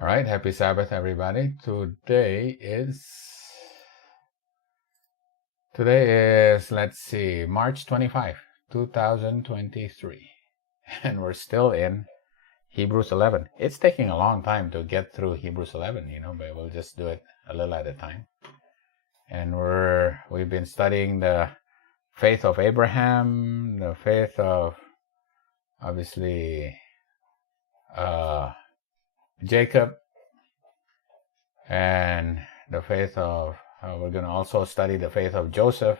All right, happy Sabbath, everybody. Today is, let's see, March 25, 2023. And we're still in Hebrews 11. It's taking a long time to get through Hebrews 11, but we'll just do it a little at a time. And we've been studying the faith of Abraham, the faith of, obviously, Jacob, and the faith of, we're going to also study the faith of Joseph,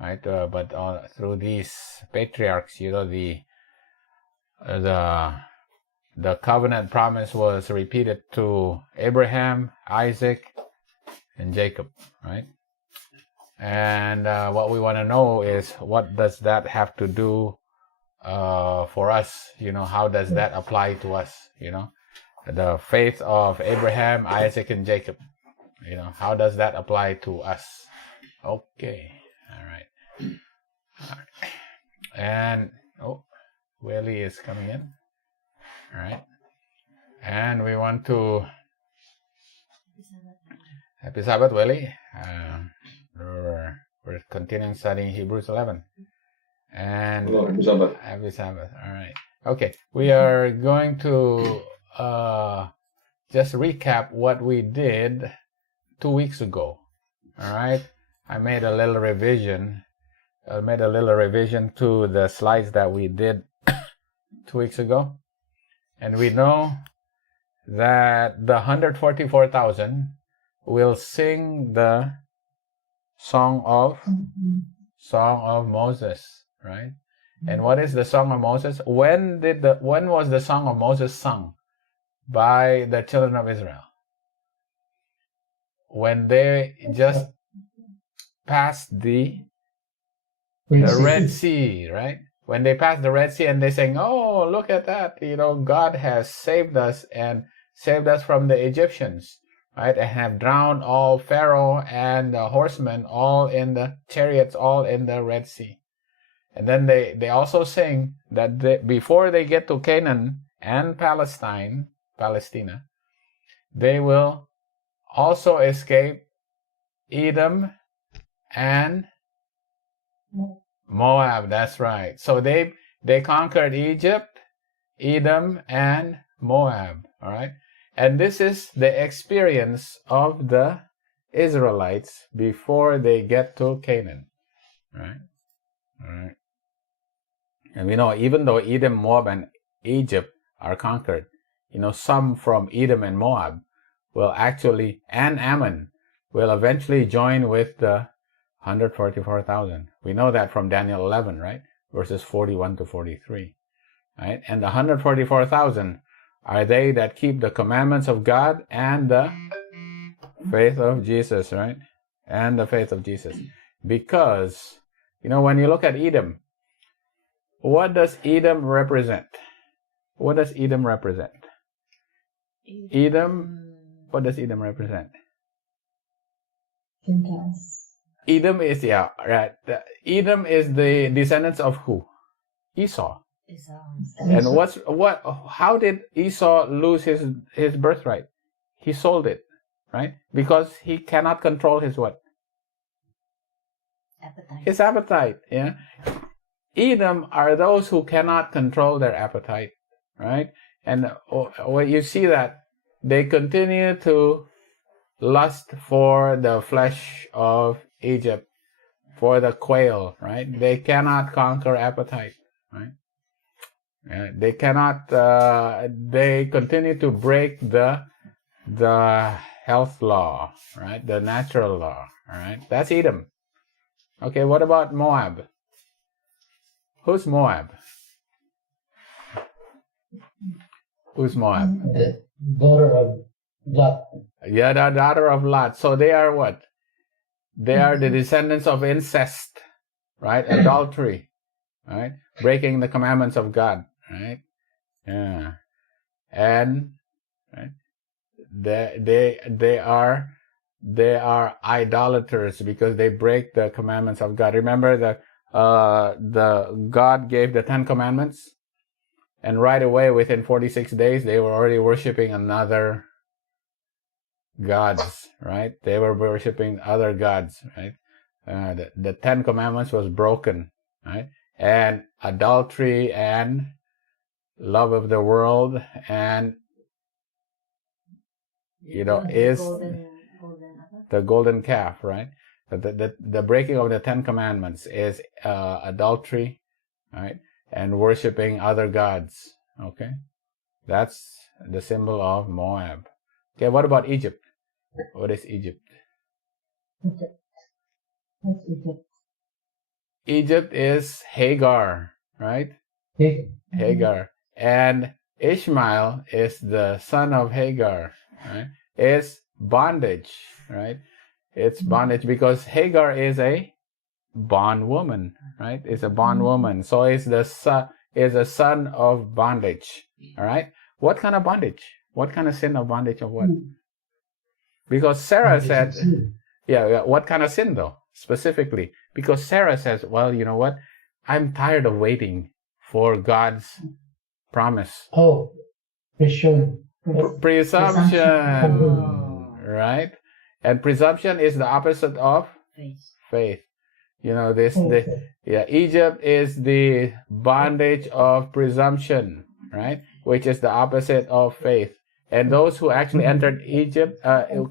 right? But through these patriarchs, the covenant promise was repeated to Abraham, Isaac, and Jacob, right? And what we want to know is, what does that have to do for us? How does that apply to us? The faith of Abraham, Isaac, and Jacob. How does that apply to us? Okay. All right. And, Willie is coming in. All right. And we want to... Happy Sabbath, Willie. We're continuing studying Hebrews 11. And Hello, happy Sabbath. Happy Sabbath. All right. Okay. We are going to just recap what we did 2 weeks ago. All right. I made a little revision to the slides that we did 2 weeks ago. And we know that the 144,000 will sing the Song of Moses, right? And what is the Song of Moses? When was the Song of Moses sung by the children of Israel? When they just passed the Red Sea, right? When they passed the Red Sea and they sang, "Oh, look at that! God has saved us and saved us from the Egyptians, right? And have drowned all Pharaoh and the horsemen, all in the chariots, all in the Red Sea." And then they also sing that before they get to Canaan and Palestina, they will also escape Edom and Moab. That's right. So they conquered Egypt, Edom, and Moab. All right. And this is the experience of the Israelites before they get to Canaan. All right. All right. And we know, even though Edom, Moab, and Egypt are conquered, some from Edom and Moab will actually, and Ammon, will eventually join with the 144,000. We know that from Daniel 11, right? Verses 41 to 43. Right? And the 144,000 are they that keep the commandments of God and the faith of Jesus, right? And the faith of Jesus. Because, when you look at Edom, what does Edom represent? What does Edom represent? What does Edom represent? Edom is, right. Edom is the descendants of who? Esau. And how did Esau lose his birthright? He sold it, right? Because he cannot control his what? Appetite. His appetite, yeah. Edom are those who cannot control their appetite, right? And when you see that, they continue to lust for the flesh of Egypt, for the quail, right? They cannot conquer appetite, right? They cannot. They continue to break the health law, right? The natural law, all right? That's Edom. Okay, what about Moab? Who's Moab? Who's Moab? The daughter of Lot. Yeah, the daughter of Lot. So they are what? They are the descendants of incest, right? Adultery, right? Breaking the commandments of God, right? Yeah. And right? They are idolaters because they break the commandments of God. Remember that the God gave the 10 commandments, And right away, within 46 days, they were already worshiping another gods, right? They were worshiping other gods, right? The 10 Commandments was broken, right? And adultery and love of the world and, is the golden calf, right? The breaking of the 10 Commandments is adultery, right? And worshiping other gods, okay? That's the symbol of Moab. Okay, what about Egypt? What is Egypt? Egypt. What's Egypt? Egypt is Hagar, right? Hagar. And Ishmael is the son of Hagar, right? It's bondage, right? It's bondage because Hagar is a bondwoman, right? It's a bondwoman. So it's a son of bondage, all right? What kind of bondage? What kind of sin of bondage of what? Because Sarah said, yeah, what kind of sin though, specifically? Because Sarah says, well, you know what? I'm tired of waiting for God's promise. Oh, presumption. Presumption, right? And presumption is the opposite of faith. Egypt is the bondage of presumption, right? Which is the opposite of faith. And those who actually entered Egypt,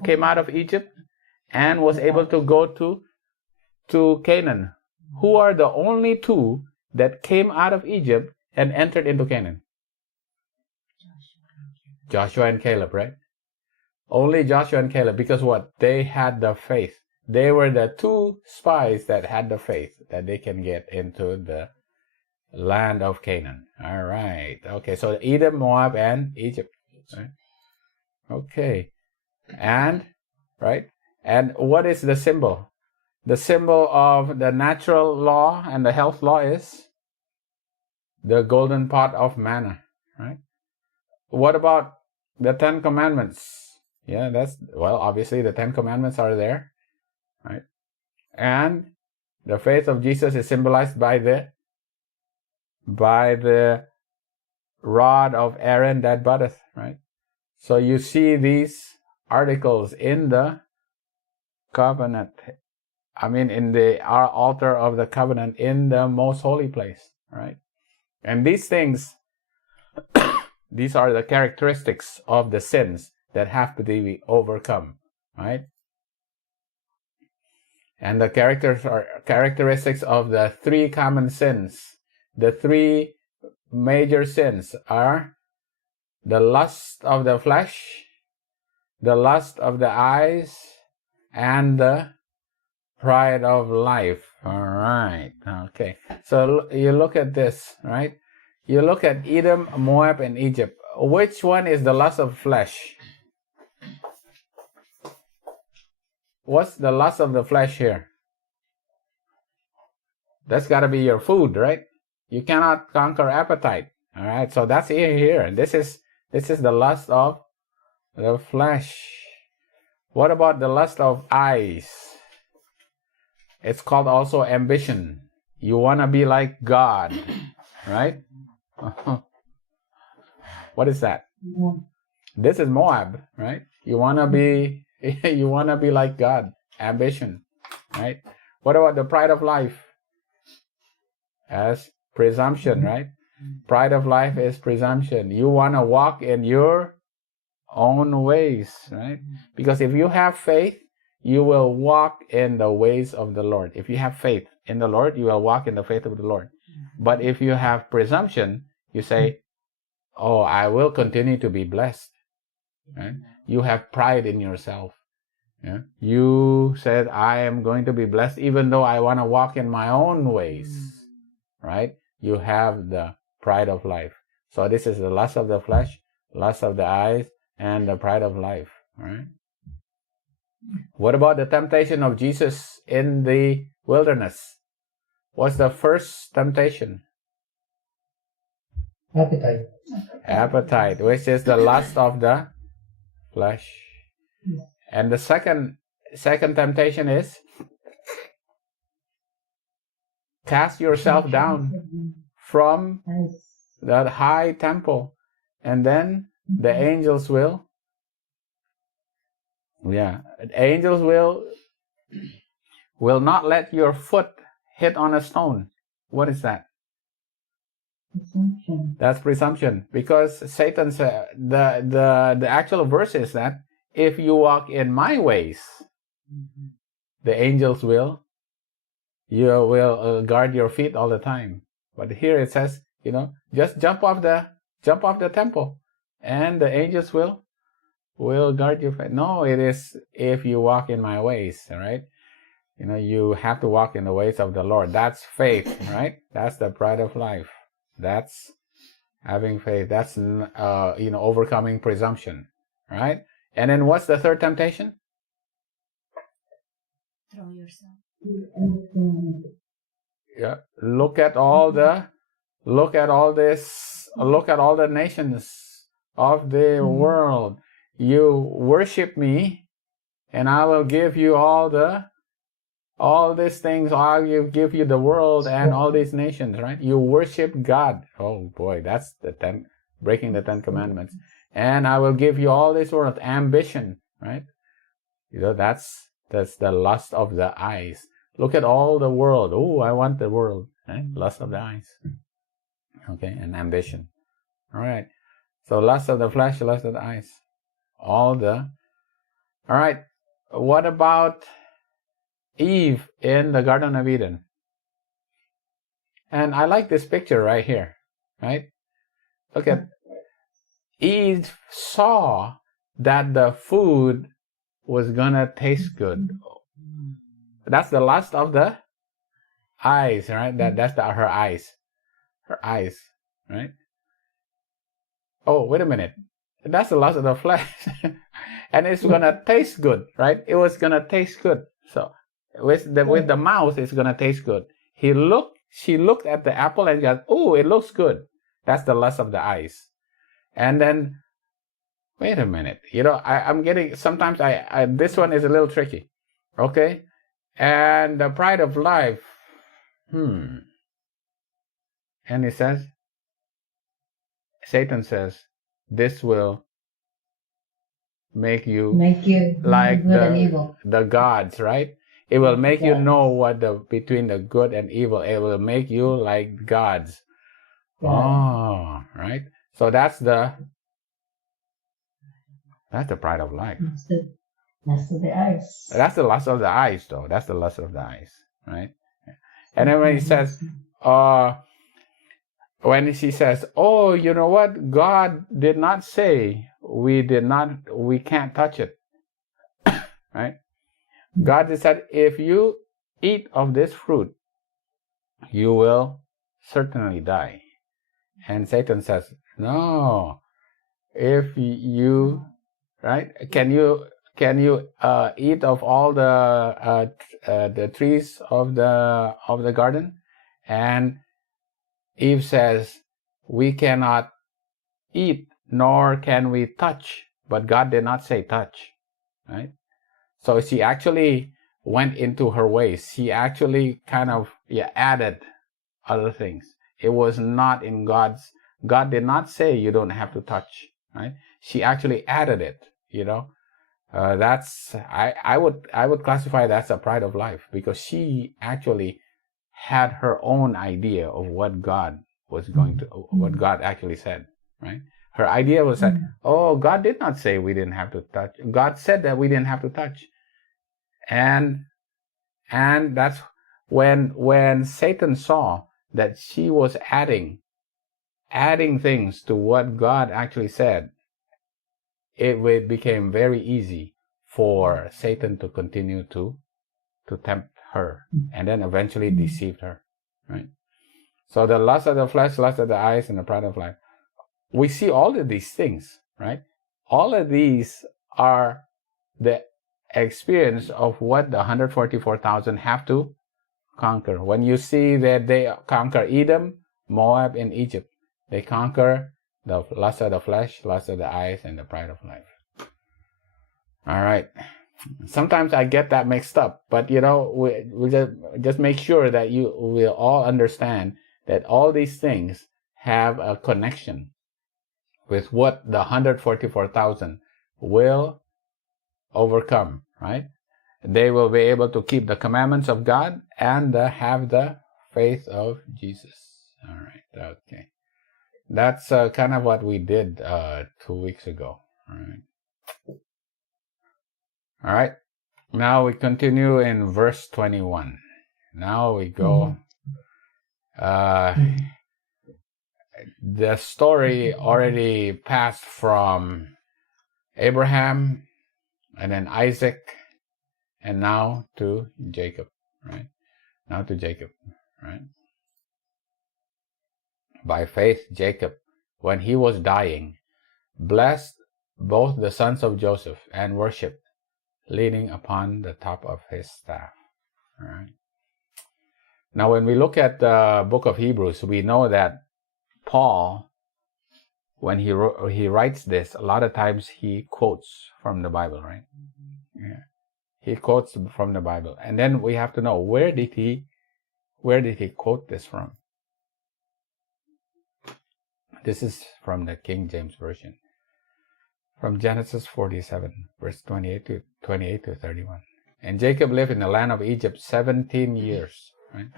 came out of Egypt and was able to go to Canaan, who are the only two that came out of Egypt and entered into Canaan? Joshua and Caleb, right? Only Joshua and Caleb, because what? They had the faith. They were the two spies that had the faith that they can get into the land of Canaan. All right. Okay, so Edom, Moab, and Egypt. Right? Okay. And, right? And what is the symbol? The symbol of the natural law and the health law is the golden pot of manna, right? What about the 10 Commandments? Yeah, obviously the 10 Commandments are there, right? And the faith of Jesus is symbolized by the rod of Aaron that buddeth, right? So you see these articles in the covenant. In the altar of the covenant in the most holy place, right? And these things, these are the characteristics of the sins that have to be overcome, right? And the characteristics of the three common sins. The three major sins are the lust of the flesh, the lust of the eyes, and the pride of life. All right. Okay. So you look at this, right? You look at Edom, Moab, and Egypt. Which one is the lust of flesh? What's the lust of the flesh here? That's got to be your food, right? You cannot conquer appetite. All right. So that's here. This is the lust of the flesh. What about the lust of eyes? It's called also ambition. You want to be like God, right? What is that? This is Moab, right? You want to be like God. Ambition, right? What about the pride of life? As presumption, right? Pride of life is presumption. You want to walk in your own ways, right? Because if you have faith, you will walk in the ways of the Lord. If you have faith in the Lord, you will walk in the faith of the Lord. But if you have presumption, you say, oh, I will continue to be blessed. Right? You have pride in yourself. Yeah? You said, I am going to be blessed even though I want to walk in my own ways. Right? You have the pride of life. So this is the lust of the flesh, lust of the eyes, and the pride of life. Right? What about the temptation of Jesus in the wilderness? What's the first temptation? Appetite, which is the lust of the flesh. And the second temptation is cast yourself down from that high temple, and then the angels will, angels will not let your foot hit on a stone. What is that? Presumption. That's presumption, because Satan said the actual verse is that if you walk in my ways, the angels will guard your feet all the time. But here it says, just jump off the temple, and the angels will guard your feet. No, it is if you walk in my ways, all right? You have to walk in the ways of the Lord. That's faith, right? That's the pride of life. That's having faith. That's overcoming presumption, right? And then what's the third temptation? Throw yourself. Yeah. Look at all the nations of the world. You worship me, and I will give you all these things. I will give you the world and all these nations, right? You worship God. Oh boy, that's breaking the 10 commandments. And I will give you all this world. Ambition, right? That's the lust of the eyes. Look at all the world. Oh, I want the world. Right? Lust of the eyes. Okay, and ambition. All right. So lust of the flesh, lust of the eyes. All right. What about Eve in the Garden of Eden? And I like this picture right here. Right? Look at Eve saw that the food was gonna taste good. That's the lust of the eyes, right? That's her eyes. Her eyes, right? Oh, wait a minute. That's the lust of the flesh. And it's gonna taste good, right? It was gonna taste good. So with the mouth, it's gonna taste good. She looked at the apple and got, oh, it looks good. That's the lust of the eyes. And then, wait a minute. I'm getting, sometimes this one is a little tricky. Okay? And the pride of life. And he says, Satan says, this will make you like the gods, right? It will make you know what between the good and evil. It will make you like gods. Oh, right? So that's the pride of life. Lust of the eyes. That's the lust of the eyes, though. That's the lust of the eyes, right? And then when he says, when she says, oh, you know what? God did not say we can't touch it, right? God said, if you eat of this fruit, you will certainly die. And Satan says, no, if you, right? Can you eat of all the trees of the garden? And Eve says, we cannot eat, nor can we touch. But God did not say touch, right? So she actually went into her ways. She actually kind of added other things. It was not in God did not say you don't have to touch, right? She actually added it, That's I would classify that's a pride of life, because she actually had her own idea of what God what God actually said, right? Her idea was that, oh, God did not say we didn't have to touch. God said that we didn't have to touch. And that's when Satan saw that she was adding things to what God actually said, it became very easy for Satan to continue to tempt her, and then eventually deceived her, right? So the lust of the flesh, lust of the eyes, and the pride of life. We see all of these things, right? All of these are the experience of what the 144,000 have to conquer. When you see that they conquer Edom, Moab, and Egypt, they conquer the lust of the flesh, lust of the eyes, and the pride of life. All right. Sometimes I get that mixed up, but we just make sure that we all understand that all these things have a connection with what the 144,000 will overcome, right? They will be able to keep the commandments of God and have the faith of Jesus. All right, okay. That's kind of what we did 2 weeks ago. All right. Now we continue in verse 21. Now we go. The story already passed from Abraham and then Isaac and now to Jacob, right? Now to Jacob, right? By faith, Jacob, when he was dying, blessed both the sons of Joseph and worshipped, leaning upon the top of his staff. All right. Now, when we look at the book of Hebrews, we know that Paul, when he writes this, a lot of times he quotes from the Bible, right? Yeah. He quotes from the Bible. And then we have to know, where did he quote this from? This is from the King James Version. From Genesis 47, verse 28 to 31. And Jacob lived in the land of Egypt 17 years, right?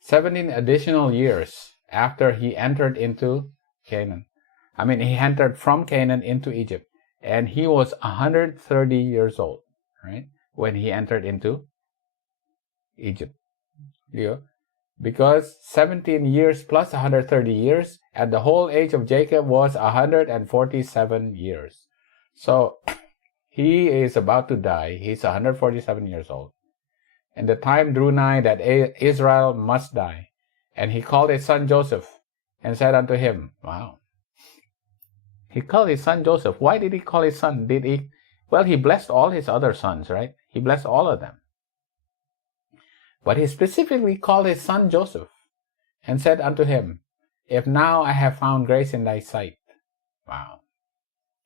17 additional years after he entered into Canaan. I mean, he entered from Canaan into Egypt. And he was 130 years old, right? When he entered into Egypt. Yeah. Because 17 years plus 130 years, at the whole age of Jacob was 147 years. So, he is about to die. He's 147 years old. And the time drew nigh that Israel must die. And he called his son Joseph and said unto him, wow. He called his son Joseph. Why did he call his son? Well, he blessed all his other sons, right? He blessed all of them. But he specifically called his son Joseph and said unto him, if now I have found grace in thy sight. Wow.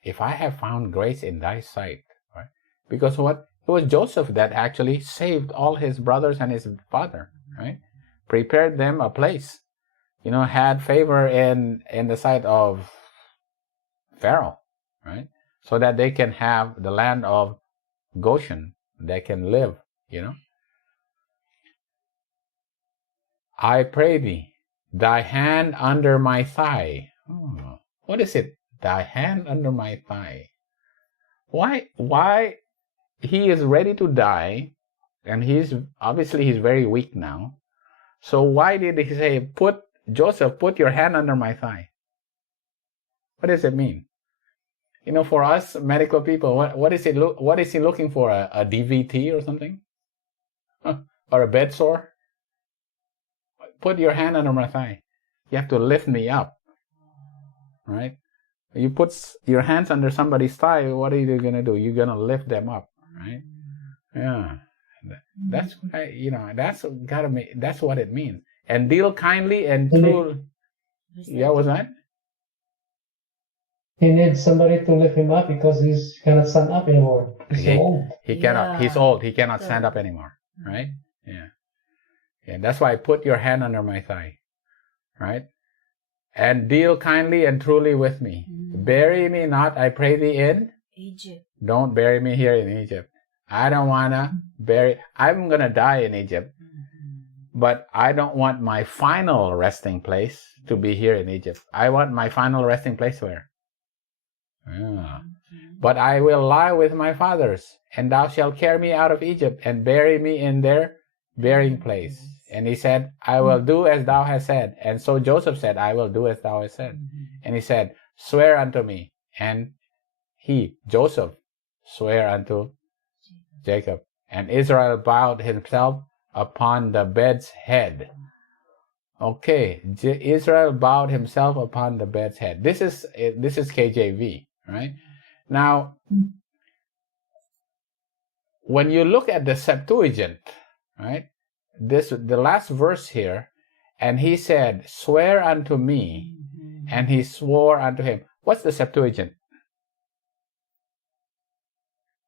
If I have found grace in thy sight. Right? Because what? It was Joseph that actually saved all his brothers and his father. Right? Prepared them a place. Had favor in the sight of Pharaoh. Right? So that they can have the land of Goshen. They can live. I pray thee, thy hand under my thigh. Oh, what is it? Thy hand under my thigh. Why he is ready to die, and he's very weak now. So why did he say, Joseph, put your hand under my thigh? What does it mean? For us medical people, what is he looking for? A DVT or something? Or a bed sore? Put your hand under my thigh. You have to lift me up, right? You put your hands under somebody's thigh, what are you going to do? You're going to lift them up, right? Yeah. That's that's what it means. And deal kindly and true. Yeah, what's that? He needs somebody to lift him up because he cannot stand up anymore. He's old. He cannot. Yeah. He's old. He cannot stand up anymore, right? Yeah. And that's why I put your hand under my thigh, right? And deal kindly and truly with me. Bury me not, I pray thee, in Egypt. Don't bury me here in Egypt. I don't want to I'm going to die in Egypt. But I don't want my final resting place to be here in Egypt. I want my final resting place where? Yeah. But I will lie with my fathers, and thou shalt carry me out of Egypt and bury me in their burying place. And he said, I will do as thou hast said. And so Joseph said, I will do as thou hast said. And he said, swear unto me. And Joseph, swear unto Jacob. And Israel bowed himself upon the bed's head. Okay, Israel bowed himself upon the bed's head. This is KJV, right? Now, when you look at the Septuagint, right? The last verse here, and he said, swear unto me, and he swore unto him. What's the Septuagint?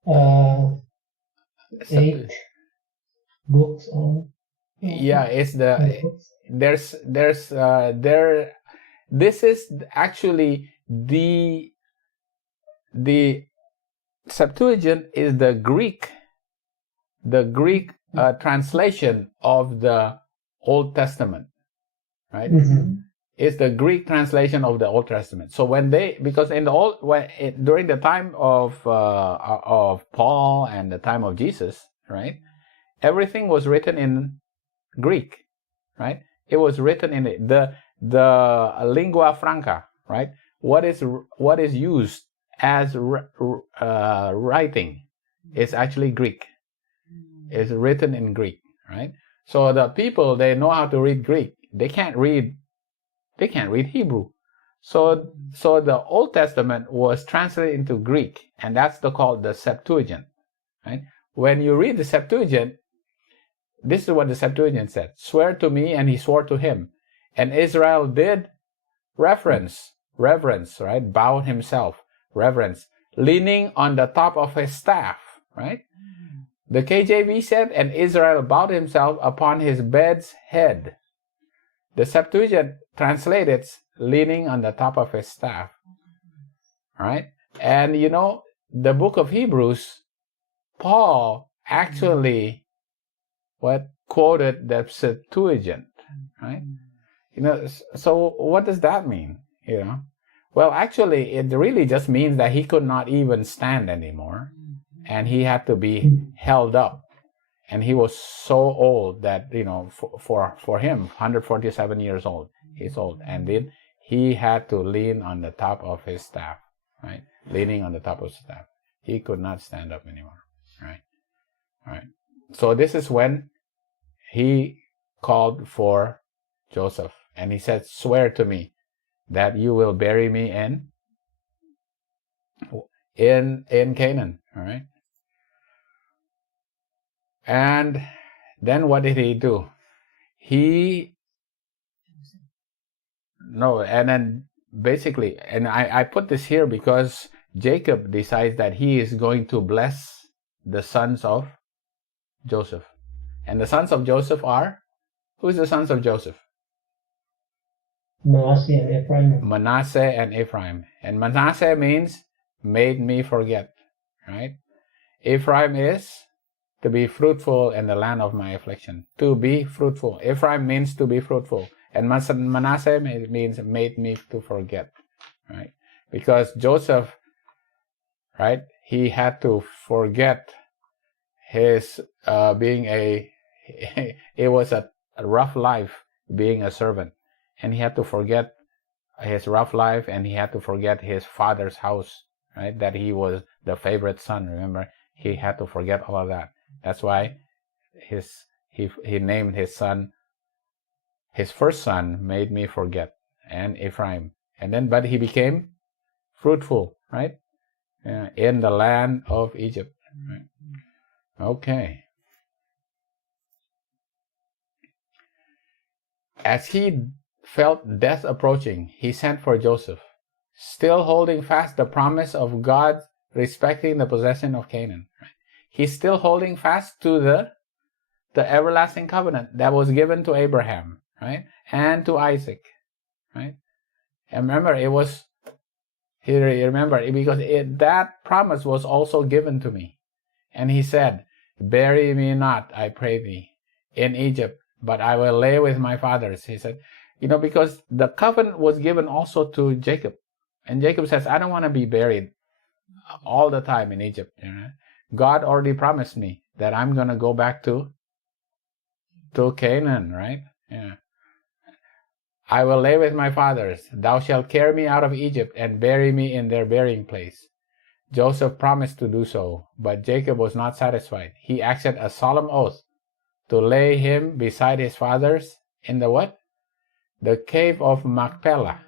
8 books. Yeah, it's the this is actually the Septuagint is the Greek translation of the Old Testament, right? It's the Greek translation of the Old Testament. So because in the during the time of Paul and the time of Jesus, right, everything was written in Greek, right? It was written in the lingua franca, right? What is used as writing is actually Greek. It's written in Greek, right? So the people, they know how to read Greek. They can't read Hebrew. So the Old Testament was translated into Greek, and that's called the Septuagint, right? When you read the Septuagint, this is what the Septuagint said: "Swear to me," and he swore to him. And Israel did reverence, right? Bowed himself, reverence, leaning on the top of his staff, right? The KJV said, "And Israel bowed himself upon his bed's head." The Septuagint translated leaning on the top of his staff, right? And the book of Hebrews, Paul actually quoted the Septuagint, right? So what does that mean? Well, actually, it really just means that he could not even stand anymore, and he had to be held up. And he was so old that, for him, 147 years old, he's old. And then he had to lean on the top of his staff, right? Leaning on the top of his staff. He could not stand up anymore, right? All right. So this is when he called for Joseph. And he said, "Swear to me that you will bury me in Canaan," all right? And then what did he do? And then basically, and I put this here because Jacob decides that he is going to bless the sons of Joseph. And the sons of Joseph are? Who's the sons of Joseph? Manasseh and Ephraim. Manasseh and Ephraim. And Manasseh means made me forget, right? Ephraim is to be fruitful in the land of my affliction. To be fruitful. Ephraim means to be fruitful. And Manasseh means made me to forget, right? Because Joseph, right, he had to forget his it was a rough life being a servant. And he had to forget his rough life, and he had to forget his father's house, right? That he was the favorite son, remember? He had to forget all of that. That's why he named his son, his first son, made me forget, and Ephraim. And then, but he became fruitful, right? In the land of Egypt. Right? Okay. As he felt death approaching, he sent for Joseph, still holding fast the promise of God respecting the possession of Canaan. Right? He's still holding fast to the everlasting covenant that was given to Abraham, right? And to Isaac, right? And remember, because that promise was also given to me. And he said, "Bury me not, I pray thee, in Egypt, but I will lay with my fathers." He said, because the covenant was given also to Jacob. And Jacob says, "I don't want to be buried all the time in Egypt." God already promised me that I'm going to go back to Canaan, right? Yeah. "I will lay with my fathers. Thou shalt carry me out of Egypt and bury me in their burying place." Joseph promised to do so, but Jacob was not satisfied. He acted a solemn oath to lay him beside his fathers in the what? The cave of Machpelah.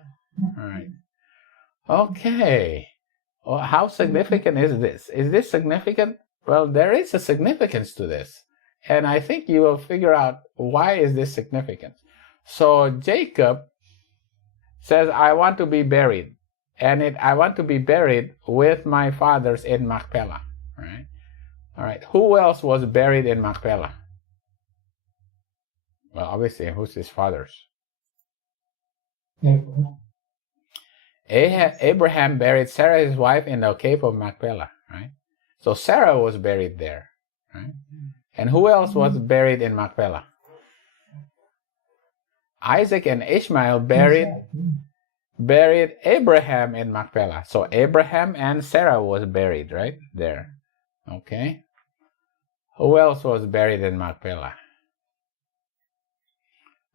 All right. Okay. Well, how significant is this? Is this significant? Well, there is a significance to this. And I think you will figure out why is this significant. So Jacob says, "I want to be buried. And I want to be buried with my fathers in Machpelah." Right? All right. Who else was buried in Machpelah? Well, obviously, who's his fathers? Abraham buried Sarah, his wife, in the cave of Machpelah, right? So Sarah was buried there, right? And who else was buried in Machpelah? Isaac and Ishmael buried Abraham in Machpelah. So Abraham and Sarah was buried right there. Okay. Who else was buried in Machpelah?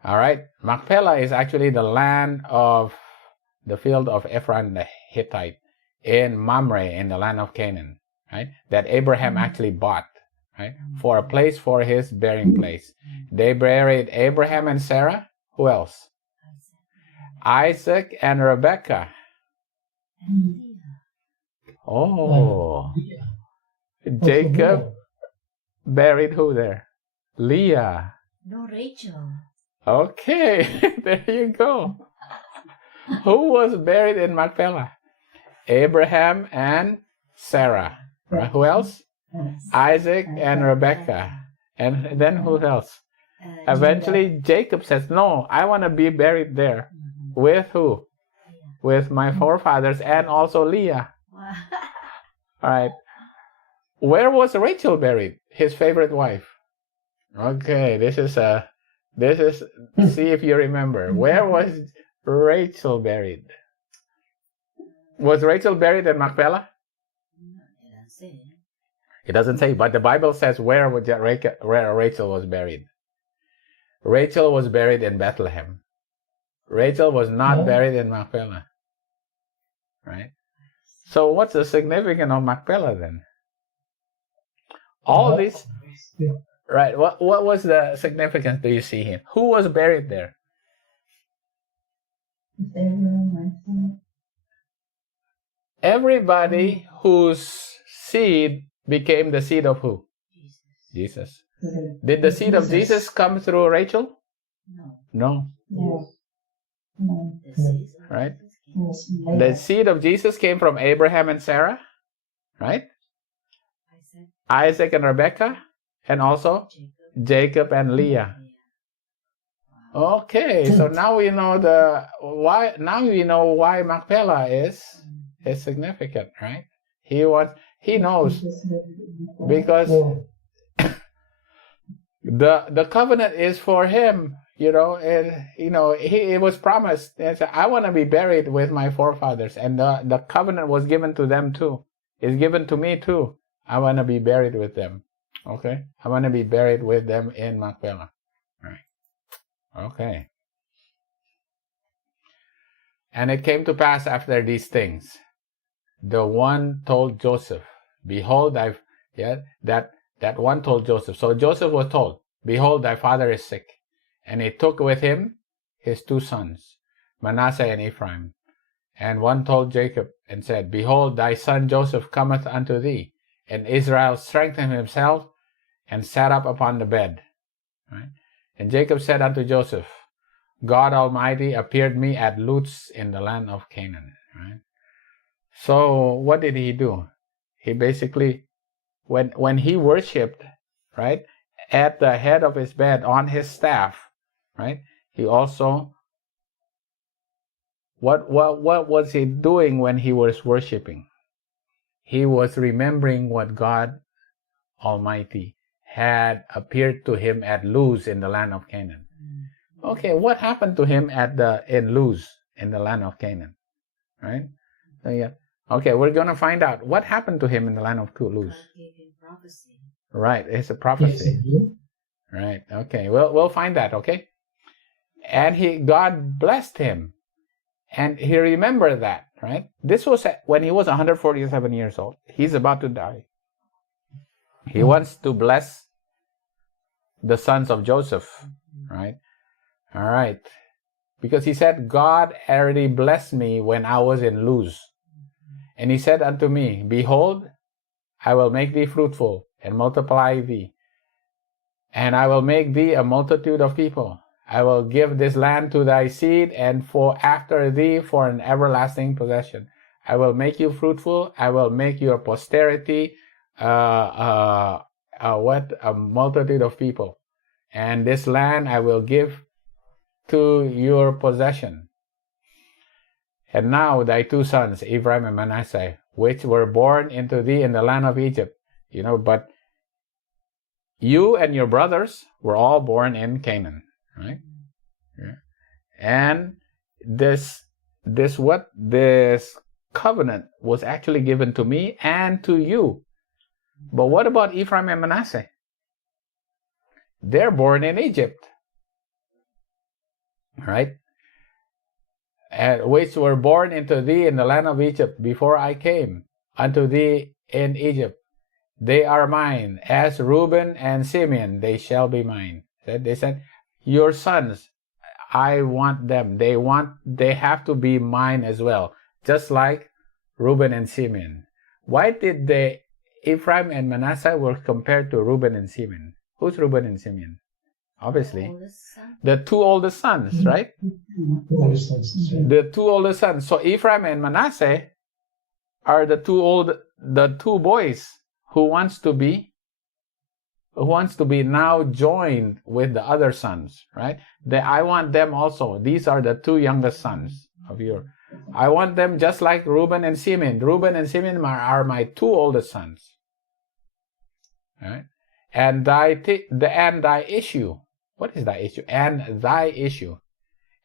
All right. Machpelah is actually the land of the field of Ephraim the Hittite in Mamre in the land of Canaan, right? That Abraham actually bought, right? For a place for his burying place. They buried Abraham and Sarah. Who else? Isaac and Rebekah. Oh. Jacob buried who there? Leah. No, Rachel. Okay, there you go. Who was buried in Machpelah? Abraham and Sarah. Right? Who else? Isaac and Rebekah. And then who else? Eventually, Jacob says, no, I want to be buried there. With who? With my forefathers and also Leah. Wow. All right. Where was Rachel buried? His favorite wife. Okay, this is see if you remember. Where was Rachel buried? Was Rachel buried in Machpelah? It doesn't say, but the Bible says where Rachel was buried. Rachel was buried in Bethlehem. Rachel was not buried in Machpelah. Right? So what's the significance of Machpelah then? All this, right? What was the significance? Do you see him? Who was buried there? Everybody whose seed became the seed of who? Jesus. Did the seed of Jesus come through Rachel? No. Right? The seed of Jesus came from Abraham and Sarah, right? Isaac and Rebekah, and also Jacob and Leah. Okay, so now we know why. Now we know why Machpelah is significant, right? He knows because the covenant is for him. It was promised. I want to be buried with my forefathers, and the covenant was given to them too. It's given to me too. I want to be buried with them. Okay, I want to be buried with them in Machpelah. Right. Okay. And it came to pass after these things, the one told Joseph, "Behold, that one told Joseph." So Joseph was told, "Behold, thy father is sick." And he took with him his two sons, Manasseh and Ephraim. And one told Jacob and said, "Behold, thy son Joseph cometh unto thee." And Israel strengthened himself and sat up upon the bed. Right? And Jacob said unto Joseph, "God Almighty appeared me at Luz in the land of Canaan." Right? So what did he do? He basically, when he worshipped, right, at the head of his bed on his staff, right? He also, what was he doing when he was worshiping? He was remembering what God Almighty had appeared to him at Luz in the land of Canaan. Okay, what happened to him in Luz in the land of Canaan? Right? So yeah. Okay, we're gonna find out what happened to him in the land of Luz. Right, it's a prophecy. Right. Okay. We'll find that. Okay. And God blessed him, and he remembered that. Right. This was when he was 147 years old. He's about to die. He wants to bless the sons of Joseph. Right. All right. Because he said, "God already blessed me when I was in Luz, and he said unto me, Behold, I will make thee fruitful and multiply thee. And I will make thee a multitude of people. I will give this land to thy seed, and for after thee for an everlasting possession. I will make you fruitful. I will make your posterity a multitude of people. And this land I will give to your possession." And now thy two sons, Ephraim and Manasseh, which were born into thee in the land of Egypt. But you and your brothers were all born in Canaan, right? Yeah. And this covenant was actually given to me and to you. But what about Ephraim and Manasseh? They're born in Egypt, right? And which were born into thee in the land of Egypt before I came unto thee in Egypt. They are mine, as Reuben and Simeon, they shall be mine. They said, your sons, I want them. They have to be mine as well, just like Reuben and Simeon. Why did Ephraim and Manasseh were compared to Reuben and Simeon? Who's Reuben and Simeon? Obviously, the two oldest sons, right? The two oldest sons. So Ephraim and Manasseh are the two boys who wants to be now joined with the other sons, right? I want them also. These are the two youngest sons of yours. I want them just like Reuben and Simeon. Reuben and Simeon are my two oldest sons, right? And thy issue. What is thy issue? And thy issue.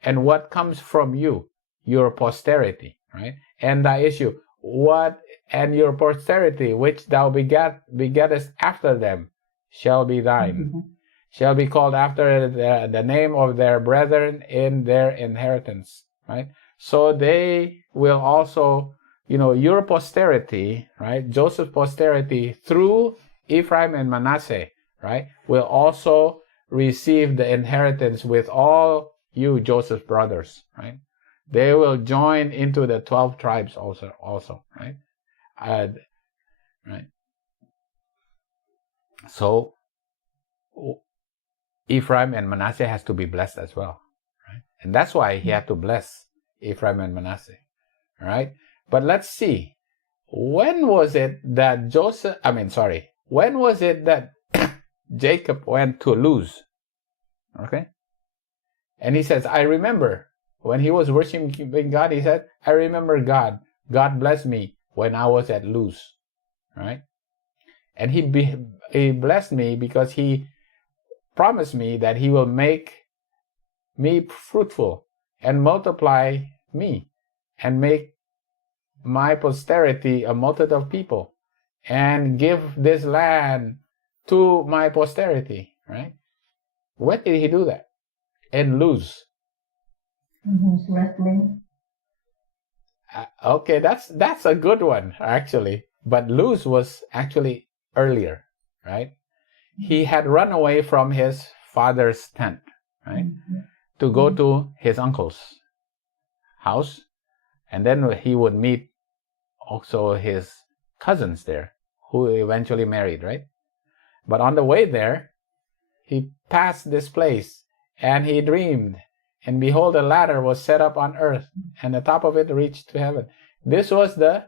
And what comes from you? Your posterity, right? And thy issue. What? And your posterity, which thou begettest after them, shall be thine. Shall be called after the name of their brethren in their inheritance, right? So they will also, your posterity, right? Joseph's posterity through Ephraim and Manasseh, right, will also receive the inheritance with all you, Joseph's brothers, right? They will join into the 12 tribes also, right? Right. So Ephraim and Manasseh has to be blessed as well, right? And that's why he had to bless Ephraim and Manasseh, right? But let's see, when was it that Jacob went to Luz? Okay. And he says, I remember when he was worshiping God, he said, I remember God. God blessed me when I was at Luz, right? And he blessed me because he promised me that he will make me fruitful and multiply me and make my posterity a multitude of people and give this land to my posterity, right? When did he do that? In Luz. Okay, that's a good one, actually. But Luz was actually earlier, right? He had run away from his father's tent, right? To go to his uncle's house. And then he would meet also his cousins there, who eventually married, right? But on the way there, he passed this place, and he dreamed, and behold, a ladder was set up on earth, and the top of it reached to heaven. This was the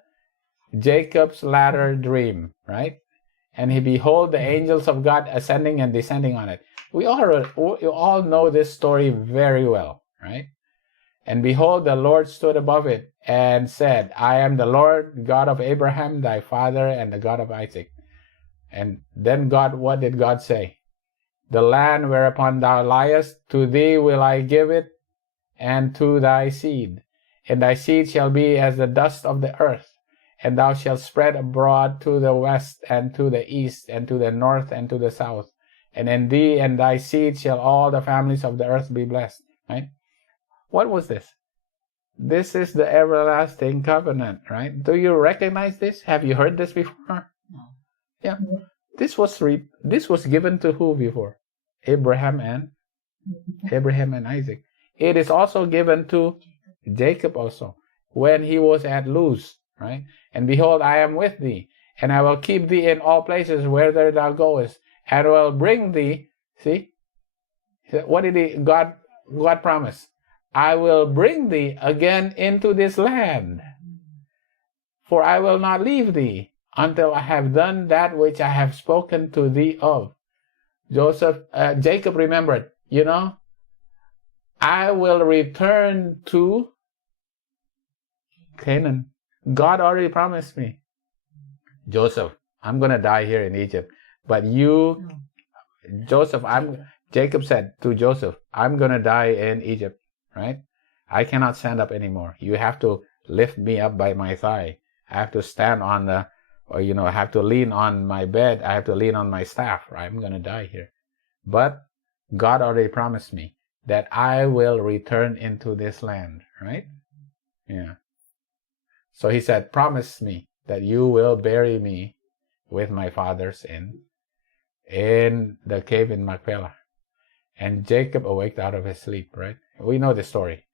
Jacob's ladder dream, right? And he behold the angels of God ascending and descending on it. We all know this story very well, right? And behold, the Lord stood above it and said, I am the Lord God of Abraham, thy father, and the God of Isaac. And then what did God say? The land whereupon thou liest, to thee will I give it, and to thy seed. And thy seed shall be as the dust of the earth, and thou shalt spread abroad to the west, and to the east, and to the north, and to the south. And in thee and thy seed shall all the families of the earth be blessed. Right? What was this? This is the everlasting covenant, right? Do you recognize this? Have you heard this before? No. Yeah. This was given to who before? Abraham and Isaac. It is also given to Jacob also, when he was at Luz, right? And behold, I am with thee, and I will keep thee in all places whither thou goest, and will bring thee. See? What did God promise? I will bring thee again into this land, for I will not leave thee until I have done that which I have spoken to thee of. Jacob remembered, I will return to Canaan. God already promised me. Joseph, I'm going to die here in Egypt. But you, Joseph, Jacob said to Joseph, I'm going to die in Egypt, right? I cannot stand up anymore. You have to lift me up by my thigh. I have to stand on I have to lean on my bed. I have to lean on my staff. Right? I'm going to die here. But God already promised me that I will return into this land, right? Yeah. So he said, promise me that you will bury me with my fathers in the cave in Machpelah. And Jacob awaked out of his sleep, right? We know the story.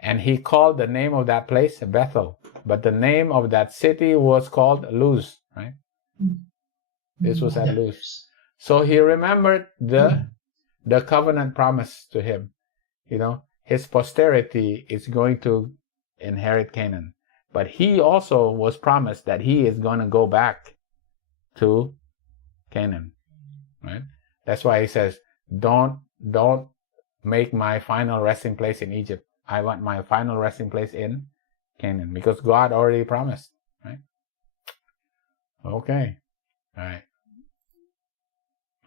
And he called the name of that place Bethel. But the name of that city was called Luz, right? This was at Luz. So he remembered the covenant promise to him. His posterity is going to inherit Canaan. But he also was promised that he is going to go back to Canaan, right? That's why he says, don't make my final resting place in Egypt. I want my final resting place in Canaan, because God already promised, right? Okay. All right.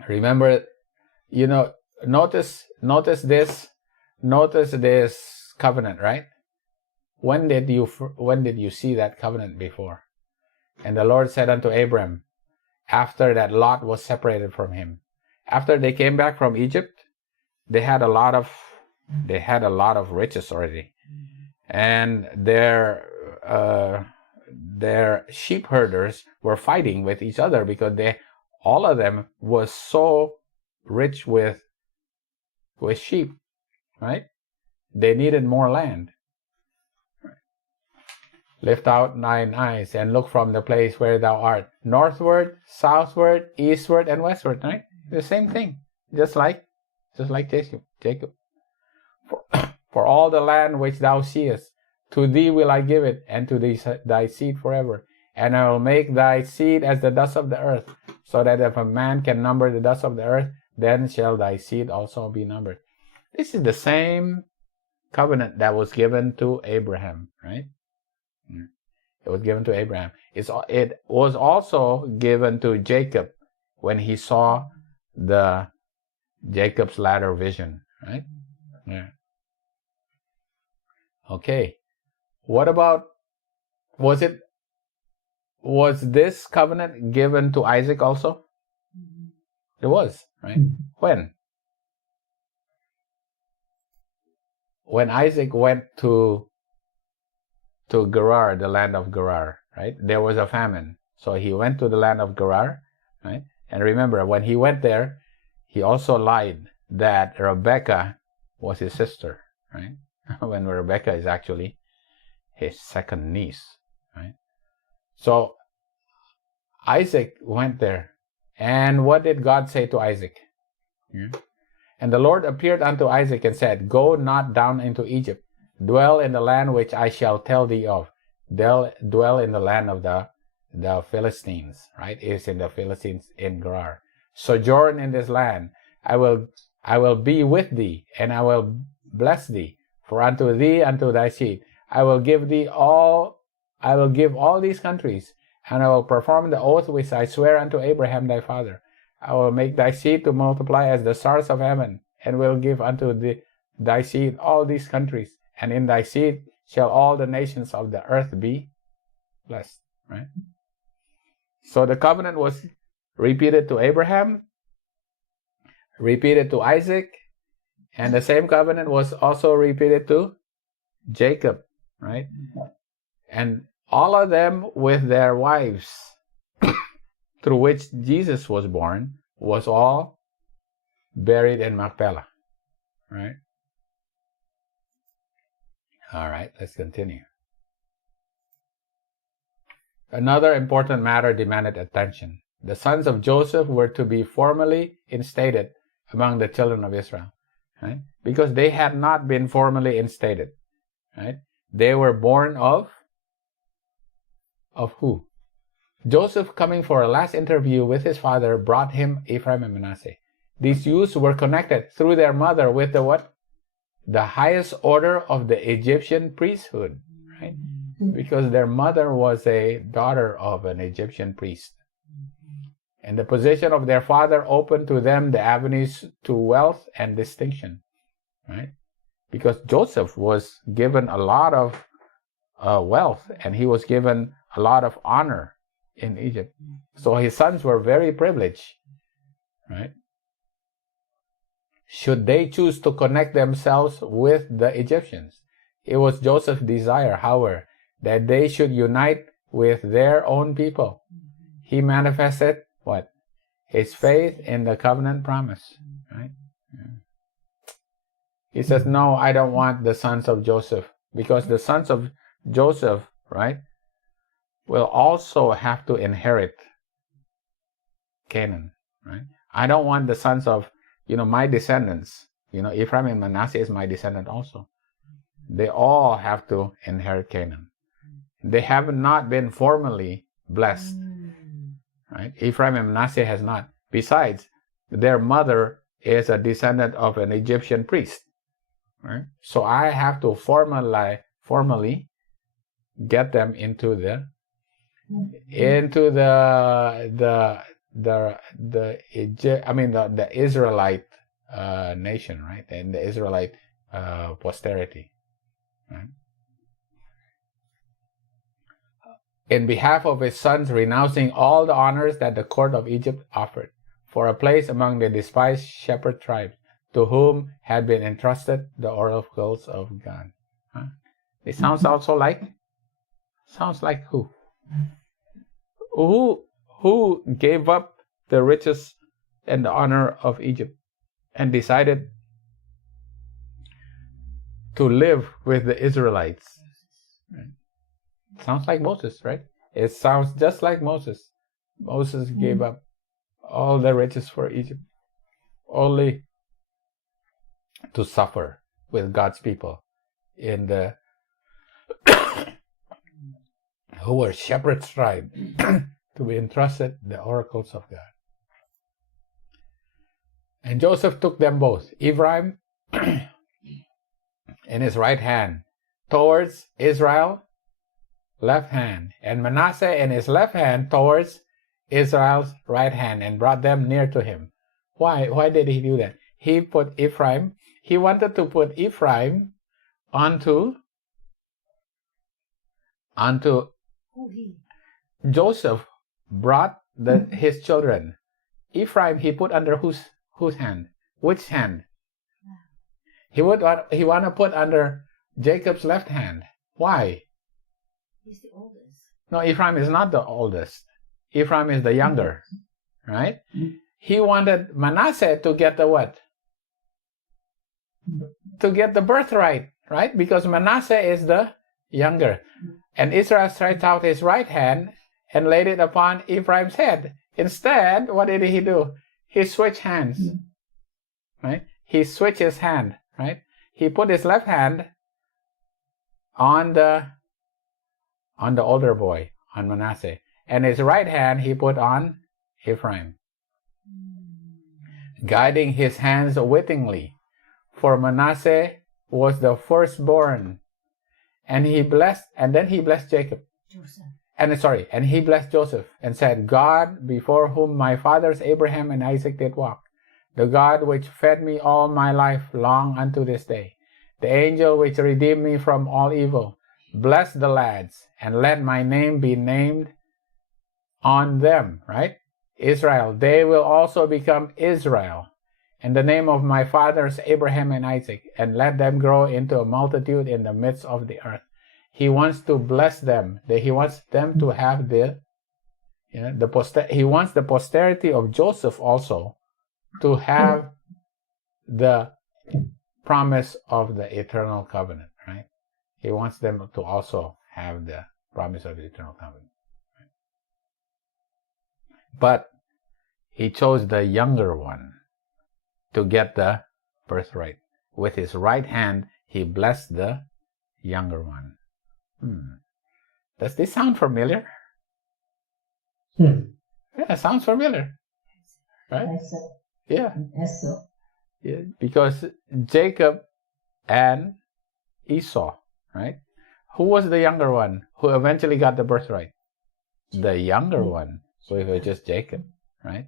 Remember, notice this covenant, right? When did you see that covenant before? And the Lord said unto Abram, after that Lot was separated from him, after they came back from Egypt, they had a lot of riches already, and their sheep herders were fighting with each other because all of them was so rich with sheep, right? They needed more land. Lift out thine eyes and look from the place where thou art, northward, southward, eastward, and westward, right? The same thing, just like Jacob. For all the land which thou seest, to thee will I give it, and to thy seed forever. And I will make thy seed as the dust of the earth, so that if a man can number the dust of the earth, then shall thy seed also be numbered. This is the same covenant that was given to Abraham, right? It was given to Abraham. It was also given to Jacob when he saw the Jacob's ladder vision, right? Yeah. Okay. What about, was this covenant given to Isaac also? It was, right? When? When Isaac went to Gerar, the land of Gerar, right? There was a famine. So he went to the land of Gerar, right? And remember, when he went there, he also lied that Rebekah was his sister, right? When Rebekah is actually his second niece, right? So Isaac went there. And what did God say to Isaac? And the Lord appeared unto Isaac and said, go not down into Egypt. Dwell in the land which I shall tell thee of. Dwell in the land of the Philistines, right? It is in the Philistines in Gerar. Sojourn in this land. I will be with thee, and I will bless thee. For unto thee, unto thy seed, I will give all these countries, and I will perform the oath which I swear unto Abraham thy father. I will make thy seed to multiply as the stars of heaven, and will give unto thy seed all these countries. And in thy seed shall all the nations of the earth be blessed, right? So the covenant was repeated to Abraham, repeated to Isaac, and the same covenant was also repeated to Jacob, right? And all of them with their wives, through which Jesus was born, was all buried in Machpelah, right? All right, let's continue. Another important matter demanded attention. The sons of Joseph were to be formally instated among the children of Israel, right? Because they had not been formally instated, right? They were born of who? Joseph, coming for a last interview with his father, brought him Ephraim and Manasseh. These youths were connected through their mother with the what? The highest order of the Egyptian priesthood, right? because their mother was a daughter of an Egyptian priest. And the position of their father opened to them the avenues to wealth and distinction, right? Because Joseph was given a lot of wealth, and he was given a lot of honor in Egypt. So his sons were very privileged, right? Should they choose to connect themselves with the Egyptians, it was Joseph's desire, however, that they should unite with their own people. He manifested what? His faith in the covenant promise, right? Yeah. He says, no, I don't want the sons of Joseph, because the sons of Joseph, right, will also have to inherit Canaan, right? I don't want the sons of, my descendants, Ephraim and Manasseh is my descendant also. They all have to inherit Canaan. They have not been formally blessed, right? Ephraim and Manasseh has not. Besides, their mother is a descendant of an Egyptian priest, right? So I have to formally get them into the Israelite nation, right? And the Israelite posterity, right? In behalf of his sons, renouncing all the honors that the court of Egypt offered, for a place among the despised shepherd tribes, to whom had been entrusted the oracles of God. Huh? It sounds also like who? Who gave up the riches and the honor of Egypt and decided to live with the Israelites? Right? Sounds like Moses, right? It sounds just like Moses. Moses gave up all the riches for Egypt only to suffer with God's people in the who were shepherds' tribe to be entrusted the oracles of God. And Joseph took them both, Ephraim in his right hand towards Israel, left hand, and Manasseh in his left hand towards Israel's right hand, and brought them near to him. Why did he do that? He wanted to put Ephraim onto Joseph brought his children. Ephraim he put under whose hand? Which hand? He want to put under Jacob's left hand. Why? He's the oldest. No, Ephraim is not the oldest. Ephraim is the younger, right? He wanted Manasseh to get the what? To get the birthright, right? Because Manasseh is the younger. And Israel stretched out his right hand and laid it upon Ephraim's head. Instead, what did he do? He switched hands, right? He switched his hand, right? He put his left hand on the older boy, on Manasseh, and his right hand he put on Ephraim, guiding his hands wittingly. For Manasseh was the firstborn, and then he blessed Jacob. Joseph. And he blessed Joseph and said, God, before whom my fathers Abraham and Isaac did walk, the God which fed me all my life long unto this day, the angel which redeemed me from all evil, bless the lads, and let my name be named on them, right? Israel. They will also become Israel, in the name of my fathers Abraham and Isaac, and let them grow into a multitude in the midst of the earth. He wants to bless them. He wants them to have he wants the posterity of Joseph also to have the promise of the eternal covenant, right? He wants them to also have the promise of the eternal covenant. Right? But he chose the younger one to get the birthright. With his right hand, he blessed the younger one. Does this sound familiar? Yeah, sounds familiar. Right? Yeah. Yeah. Because Jacob and Esau, right, Who was the younger one who eventually got the birthright? The younger one, which was just Jacob, right?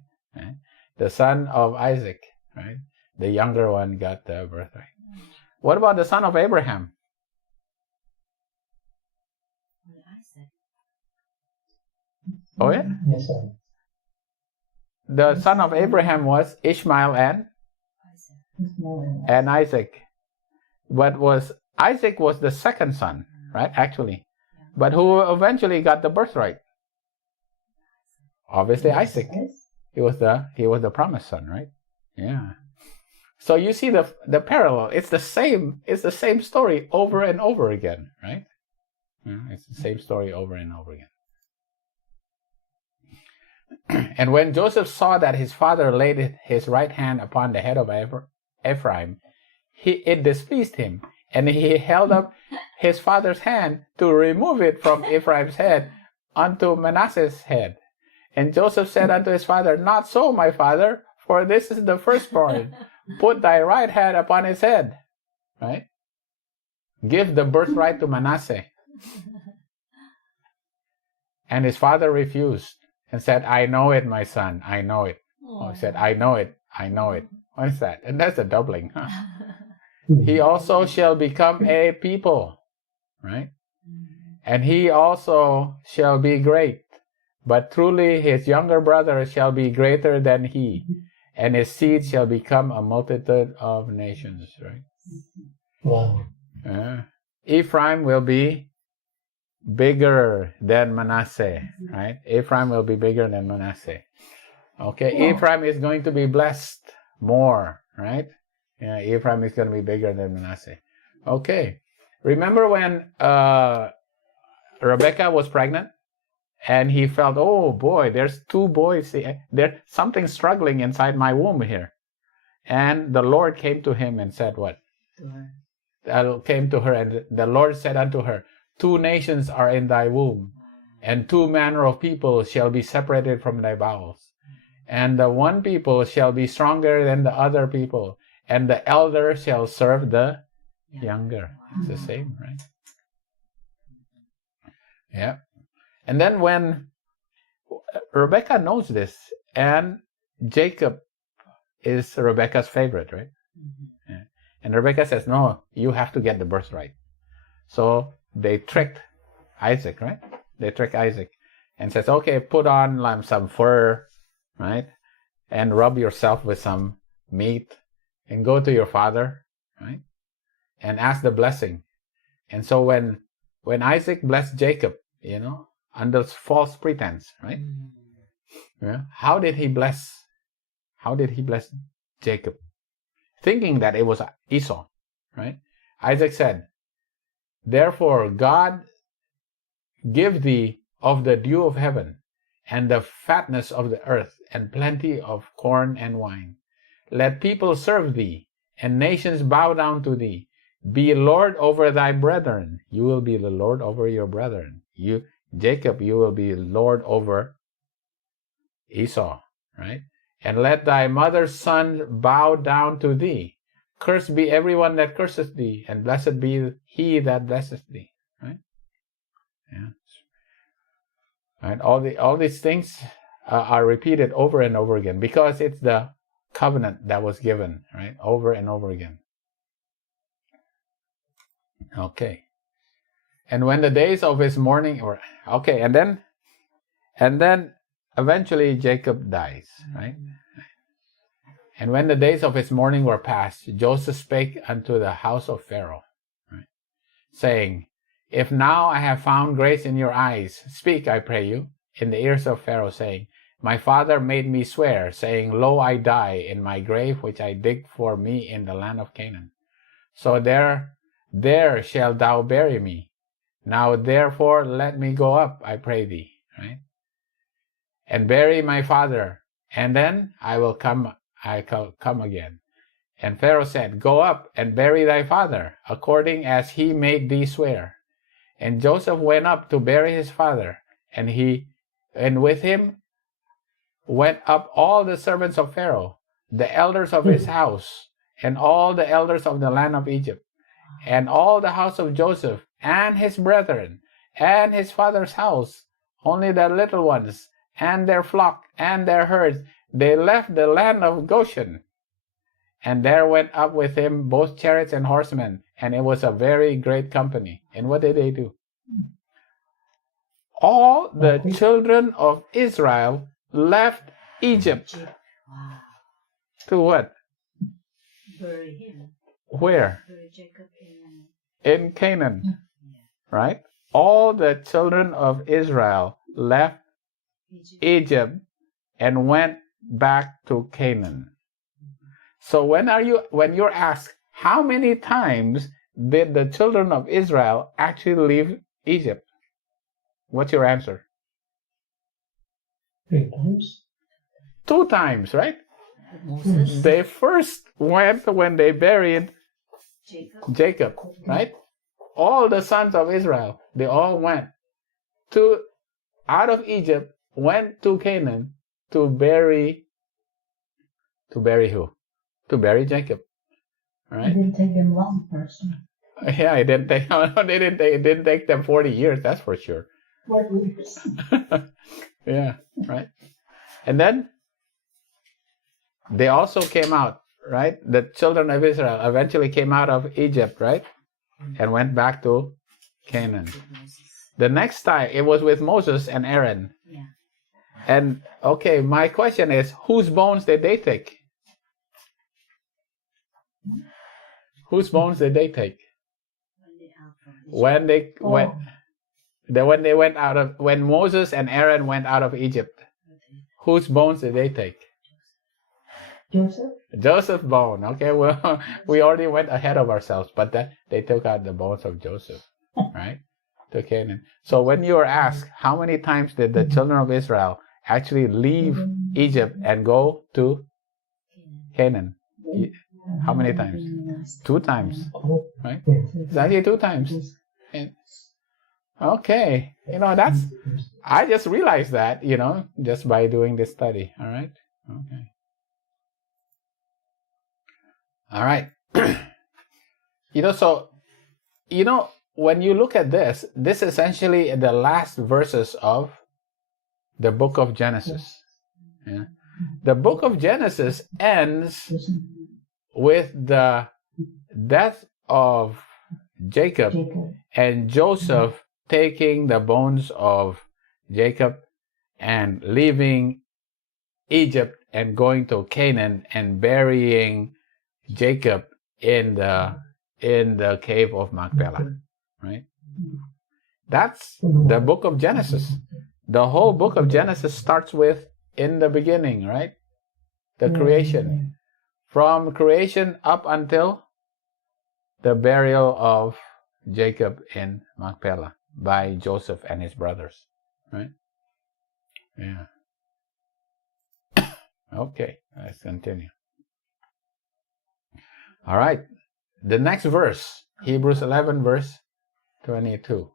The son of Isaac, right? The younger one got the birthright. What about the son of Abraham? Isaac. Oh yeah? Yes, sir. The son of Abraham was Ishmael and Isaac. But Isaac was the second son, right? Actually. But who eventually got the birthright? Obviously Isaac. He was the promised son, right? Yeah. So you see the parallel. It's the same story over and over again, right? Yeah, it's the same story over and over again. And when Joseph saw that his father laid his right hand upon the head of Ephraim, it displeased him, and he held up his father's hand to remove it from Ephraim's head unto Manasseh's head. And Joseph said unto his father, Not so, my father, for this is the firstborn. Put thy right hand upon his head. Right? Give the birthright to Manasseh. And his father refused and said, I know it, my son, I know it. Oh, he said, I know it, I know it. What is that? And that's a doubling, huh? He also shall become a people, right? And he also shall be great. But truly his younger brother shall be greater than he, and his seed shall become a multitude of nations, right? Wow. Ephraim will be bigger than Manasseh, right? Ephraim will be bigger than Manasseh. Okay, Ephraim is going to be blessed more, right? Yeah, Ephraim is going to be bigger than Manasseh. Okay, remember when Rebecca was pregnant? And he felt, oh boy, there's two boys. There's something struggling inside my womb here. And the Lord came to him and said what? Came to her, and the Lord said unto her, 2 nations are in thy womb, and 2 manner of people shall be separated from thy bowels. And the one people shall be stronger than the other people, and the elder shall serve the younger. It's the same, right? Yeah. And then when Rebecca knows this, and Jacob is Rebecca's favorite, right? Yeah. And Rebecca says, no, you have to get the birthright. So they tricked Isaac, right? They trick Isaac and says, okay, put on some fur, right? And rub yourself with some meat and go to your father, right? And ask the blessing. And so when Isaac blessed Jacob, under false pretense, right? Yeah. How did he bless Jacob? Thinking that it was Esau, right? Isaac said, therefore God give thee of the dew of heaven, and the fatness of the earth, and plenty of corn and wine. Let people serve thee, and nations bow down to thee. Be Lord over thy brethren. You will be the Lord over your brethren. Jacob, you will be Lord over Esau, right? And let thy mother's son bow down to thee. Cursed be everyone that curseth thee, and blessed be he that blesseth thee, right? Yeah. Right. All these things are repeated over and over again because it's the covenant that was given, right? Over and over again. Okay. And when the days of his mourning were okay, and then eventually Jacob dies, right? And when the days of his mourning were past, Joseph spake unto the house of Pharaoh, right, saying, If now I have found grace in your eyes, speak, I pray you, in the ears of Pharaoh, saying, My father made me swear, saying, Lo, I die in my grave which I dig for me in the land of Canaan. So there shalt thou bury me. Now therefore let me go up, I pray thee, right? And bury my father, and then I will come again. And Pharaoh said, Go up and bury thy father, according as he made thee swear. And Joseph went up to bury his father, and with him went up all the servants of Pharaoh, the elders of his house, and all the elders of the land of Egypt, and all the house of Joseph, and his brethren, and his father's house, only the little ones, and their flock, and their herds. They left the land of Goshen. And there went up with him both chariots and horsemen, and it was a very great company. And what did they do? All the children of Israel left Egypt. Wow. To what? Bury him. Where? Bury Jacob in In Canaan. Right? All the children of Israel left Egypt and went back to Canaan. So when you're asked, how many times did the children of Israel actually leave Egypt? What's your answer? 3 times. 2 times, right? Moses, They first went when they buried Jacob, right? All the sons of Israel, they all went out of Egypt, went to Canaan to bury who? To bury Jacob, It right? didn't take them long first. Yeah, it didn't take them 40 years, that's for sure. 4 years. Yeah, right. And then they also came out, right? The children of Israel eventually came out of Egypt, right? And went back to Canaan. The next time, it was with Moses and Aaron. Yeah. And, okay, my question is, whose bones did they take? Whose bones did they take? When Moses and Aaron went out of Egypt, whose bones did they take? Joseph? Joseph's bone. Okay, well, we already went ahead of ourselves, but they took out the bones of Joseph, right? To Canaan. So when you are asked, how many times did the children of Israel actually leave Egypt and go to Canaan? How many times? 2 times, right? It's actually 2 times. And, okay, I just realized that, just by doing this study. All right. Okay. All right. When you look at this is essentially the last verses of the book of Genesis. Yeah. The book of Genesis ends with the death of Jacob and Joseph taking the bones of Jacob and leaving Egypt and going to Canaan and burying Jacob in the cave of Machpelah, right? That's the book of Genesis. The whole book of Genesis starts with in the beginning, right? The creation. From creation up until the burial of Jacob in Machpelah by Joseph and his brothers, right? Yeah. Okay, let's continue. All right. The next verse, Hebrews 11, verse 22.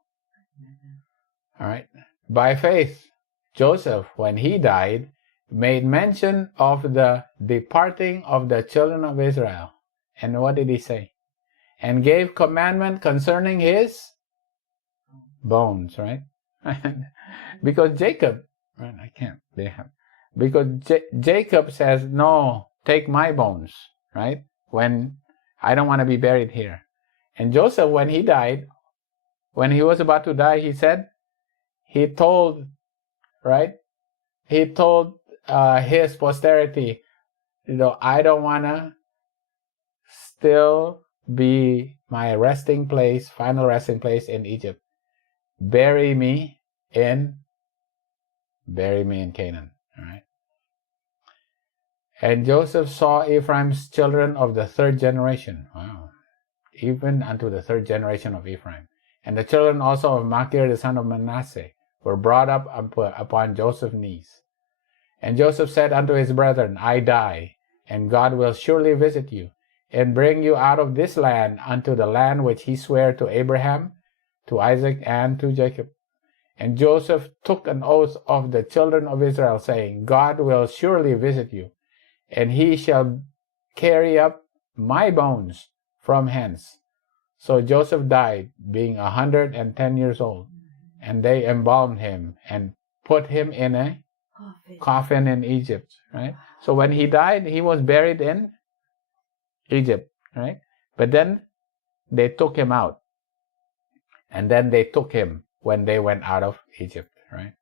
All right. By faith, Joseph, when he died, made mention of the departing of the children of Israel. And what did he say? And gave commandment concerning his bones, right? Because Jacob, right? Because Jacob says, no, take my bones, right? When I don't want to be buried here. And Joseph, when he died, when he was about to die, he told his posterity, I don't want to still be my final resting place in Egypt. Bury me in Canaan. All right. And Joseph saw Ephraim's children of the 3rd generation. Wow. Even unto the 3rd generation of Ephraim. And the children also of Machir, the son of Manasseh, were brought up upon Joseph's knees. And Joseph said unto his brethren, I die, and God will surely visit you, and bring you out of this land unto the land which he sware to Abraham, to Isaac, and to Jacob. And Joseph took an oath of the children of Israel, saying, God will surely visit you, and he shall carry up my bones from hence. So Joseph died, being 110 years old, and they embalmed him and put him in a coffin in Egypt, right? So when he died, he was buried in Egypt, right? But then they took him out, and then they took him when they went out of Egypt, right?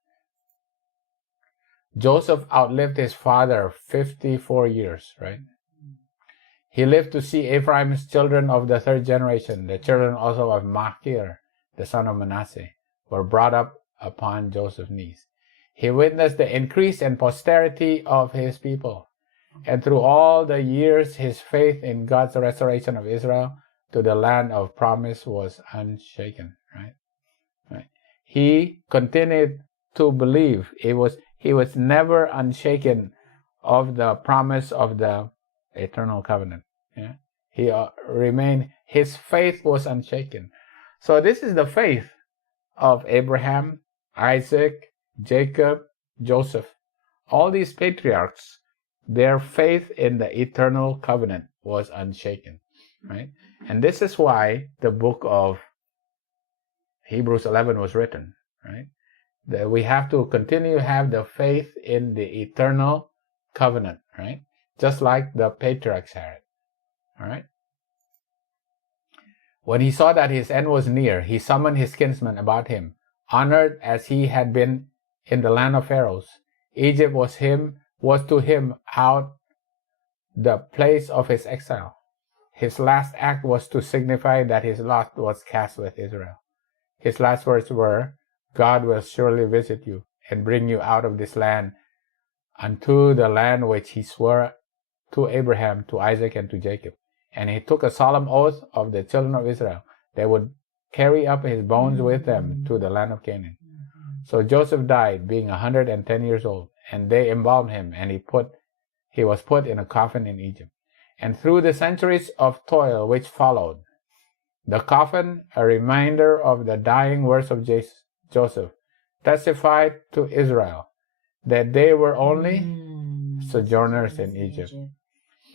Joseph outlived his father 54 years, right? He lived to see Ephraim's children of the third generation, the children also of Machir, the son of Manasseh, were brought up upon Joseph's knees. He witnessed the increase and posterity of his people, and through all the years his faith in God's restoration of Israel to the land of promise was unshaken, right? He continued to believe. He was never unshaken of the promise of the eternal covenant. Yeah? He remained, his faith was unshaken. So this is the faith of Abraham, Isaac, Jacob, Joseph. All these patriarchs, their faith in the eternal covenant was unshaken, right? And this is why the book of Hebrews 11 was written, right? That we have to continue to have the faith in the eternal covenant, right? Just like the patriarchs had it, all right? When he saw that his end was near, he summoned his kinsmen about him, honored as he had been in the land of Pharaohs. Egypt was to him out the place of his exile. His last act was to signify that his lot was cast with Israel. His last words were, God will surely visit you and bring you out of this land unto the land which he swore to Abraham, to Isaac, and to Jacob. And he took a solemn oath of the children of Israel. They would carry up his bones with them to the land of Canaan. So Joseph died, being 110 years old, and they embalmed him, and he was put in a coffin in Egypt. And through the centuries of toil which followed, the coffin, a reminder of the dying words of Joseph, testified to Israel that they were only sojourners in Egypt,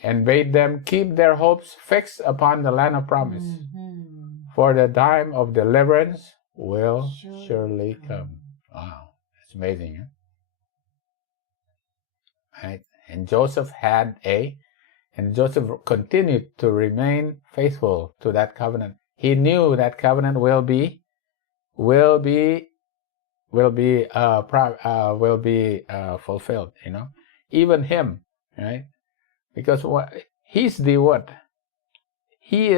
and bade them keep their hopes fixed upon the land of promise. For the time of deliverance will surely come. Wow, that's amazing, huh? Right? And Joseph continued to remain faithful to that covenant. He knew that covenant will be fulfilled. You know, even him, right? Because he's the what? He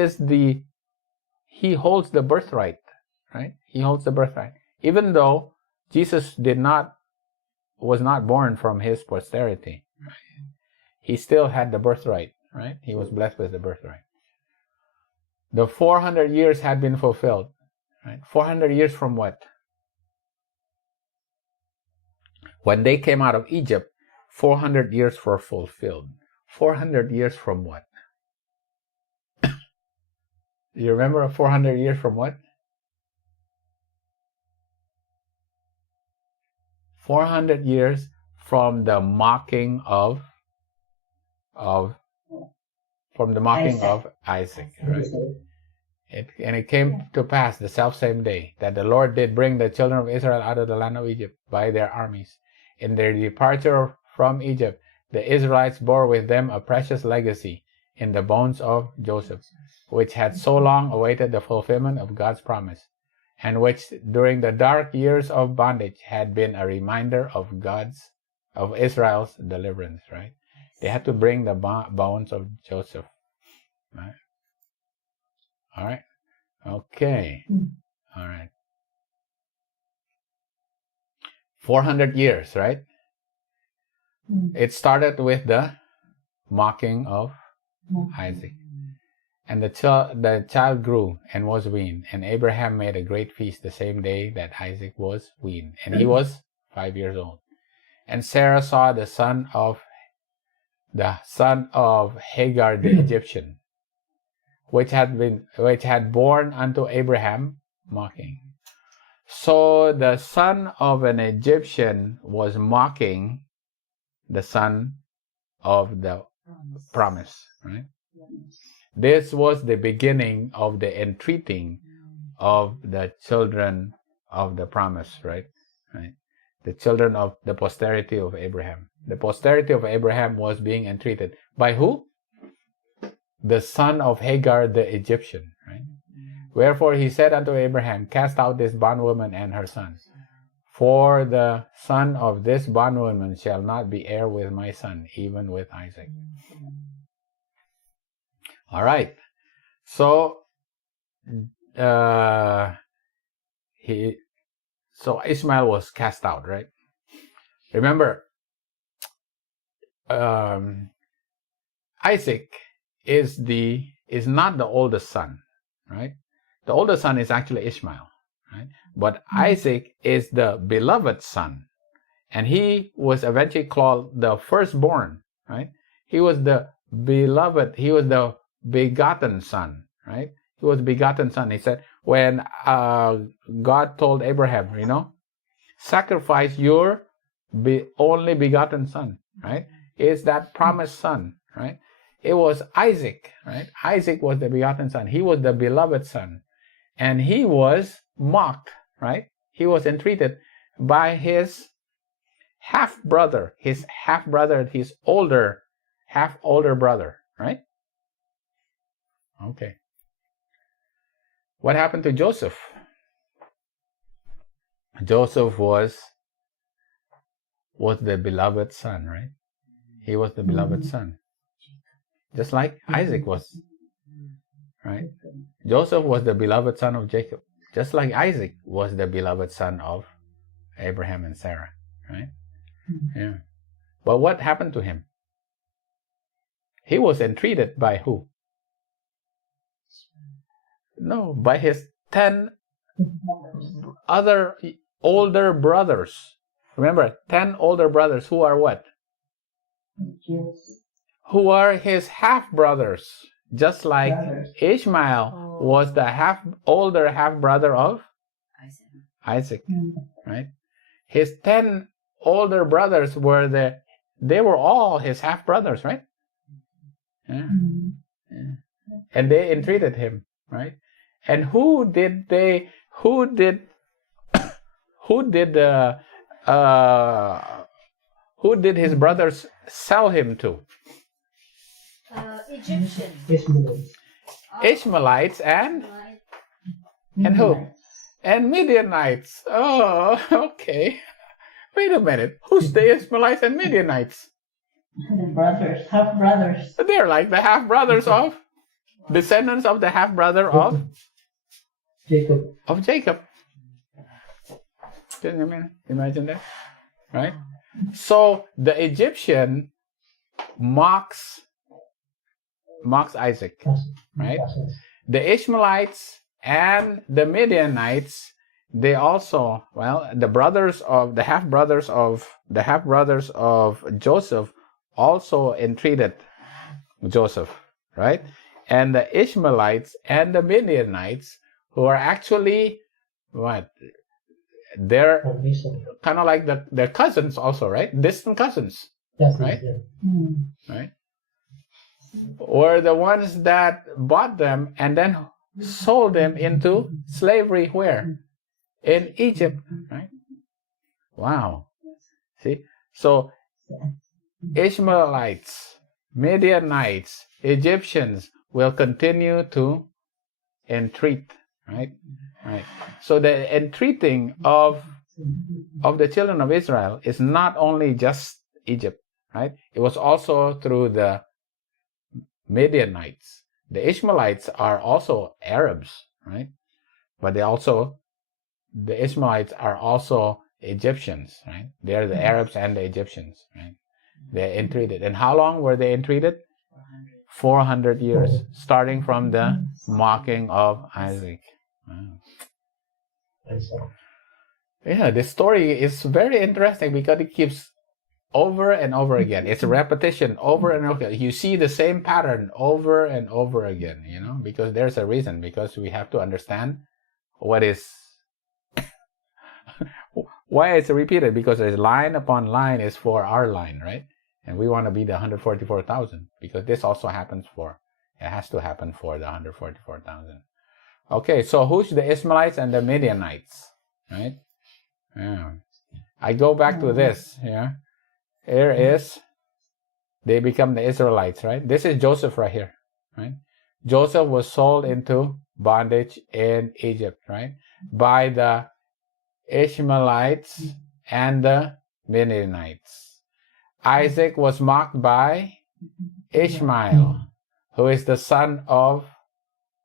holds the birthright, right? He holds the birthright. Even though Jesus was not born from his posterity, right? He still had the birthright, right? He was blessed with the birthright. The 400 years had been fulfilled, right? 400 years from what? When they came out of Egypt, 400 years were fulfilled. 400 years from what? You remember 400 years from what? 400 years from the mocking of Isaac, right? It came to pass the selfsame day that the Lord did bring the children of Israel out of the land of Egypt by their armies. In their departure from Egypt, the Israelites bore with them a precious legacy in the bones of Joseph, which had so long awaited the fulfillment of God's promise, and which during the dark years of bondage had been a reminder of Israel's deliverance, right? They had to bring the bones of Joseph, right? All right. Okay. All right. 400 years, right? It started with the mocking of Isaac. And the child grew and was weaned, and Abraham made a great feast the same day that Isaac was weaned, and he was 5 years old. And Sarah saw the son of Hagar the Egyptian, which had born unto Abraham, mocking. So the son of an Egyptian was mocking the son of the promise, right? This was the beginning of the entreating of the children of the promise, right? Right. The children of the posterity of Abraham. The posterity of Abraham was being entreated by who? The son of Hagar the Egyptian, right? Wherefore he said unto Abraham, cast out this bondwoman and her son, for the son of this bondwoman shall not be heir with my son, even with Isaac. All right. So Ishmael was cast out, right? Remember, Isaac is not the oldest son, right? The oldest son is actually Ishmael, right? But Isaac is the beloved son, and he was eventually called the firstborn, right? He was the beloved. He was the begotten son, right? He was begotten son. He said, when God told Abraham, sacrifice your only begotten son, right? Is that promised son, right? It was Isaac, right? Isaac was the begotten son. He was the beloved son. And he was mocked, right? He was entreated by his half-brother, his older brother, right? Okay. What happened to Joseph? Joseph was the beloved son, right? He was the beloved son. Just like Isaac was, right? Joseph was the beloved son of Jacob, just like Isaac was the beloved son of Abraham and Sarah, right? Yeah. But what happened to him? He was entreated by who? No, by his 10 other older brothers. Remember, 10 older brothers who are what? Who are his half-brothers. Just like Ishmael was the older half-brother of Isaac, right? His 10 older brothers they were all his half-brothers, right? Yeah. Yeah. And they entreated him, right? And who did his brothers sell him to? Egyptian. Ishmaelites and who? And Midianites. Oh, okay. Wait a minute. Who's the Ishmaelites and Midianites? The brothers, half brothers. They're like the half-brothers of, descendants of the half-brother of Jacob. Can you imagine that? Right? So the Egyptian mocks Isaac, right? The Ishmaelites and the Midianites, they also, the half-brothers of Joseph also entreated Joseph, right? And the Ishmaelites and the Midianites, who are actually what? They're kind of like their cousins also, right? Distant cousins, right? Right? Or the ones that bought them and then sold them into slavery where? In Egypt, right? Wow. See? So Ishmaelites, Midianites, Egyptians will continue to entreat, right? Right. So the entreating of the children of Israel is not only just Egypt, right? It was also through the Midianites. The Ishmaelites are also Arabs, right? But the Ishmaelites are also Egyptians, right? They are the Arabs and the Egyptians, right? They're entreated. And how long were they entreated? 400 years, starting from the mocking of Isaac. Wow. Yeah, this story is very interesting because it keeps over and over again. It's a repetition over and over again. You see the same pattern over and over again, because there's a reason, because we have to understand why it's repeated, because there's line upon line is for our line, right? And we want to be the 144,000, because this also happens for It has to happen for the 144,000. Okay, so who's the Ishmaelites and the Midianites? Right? Yeah. I go back to this. Yeah. Here is, they become the Israelites, right? This is Joseph right here, right? Joseph was sold into bondage in Egypt, right? By the Ishmaelites and the Midianites. Isaac was mocked by Ishmael, who is the son of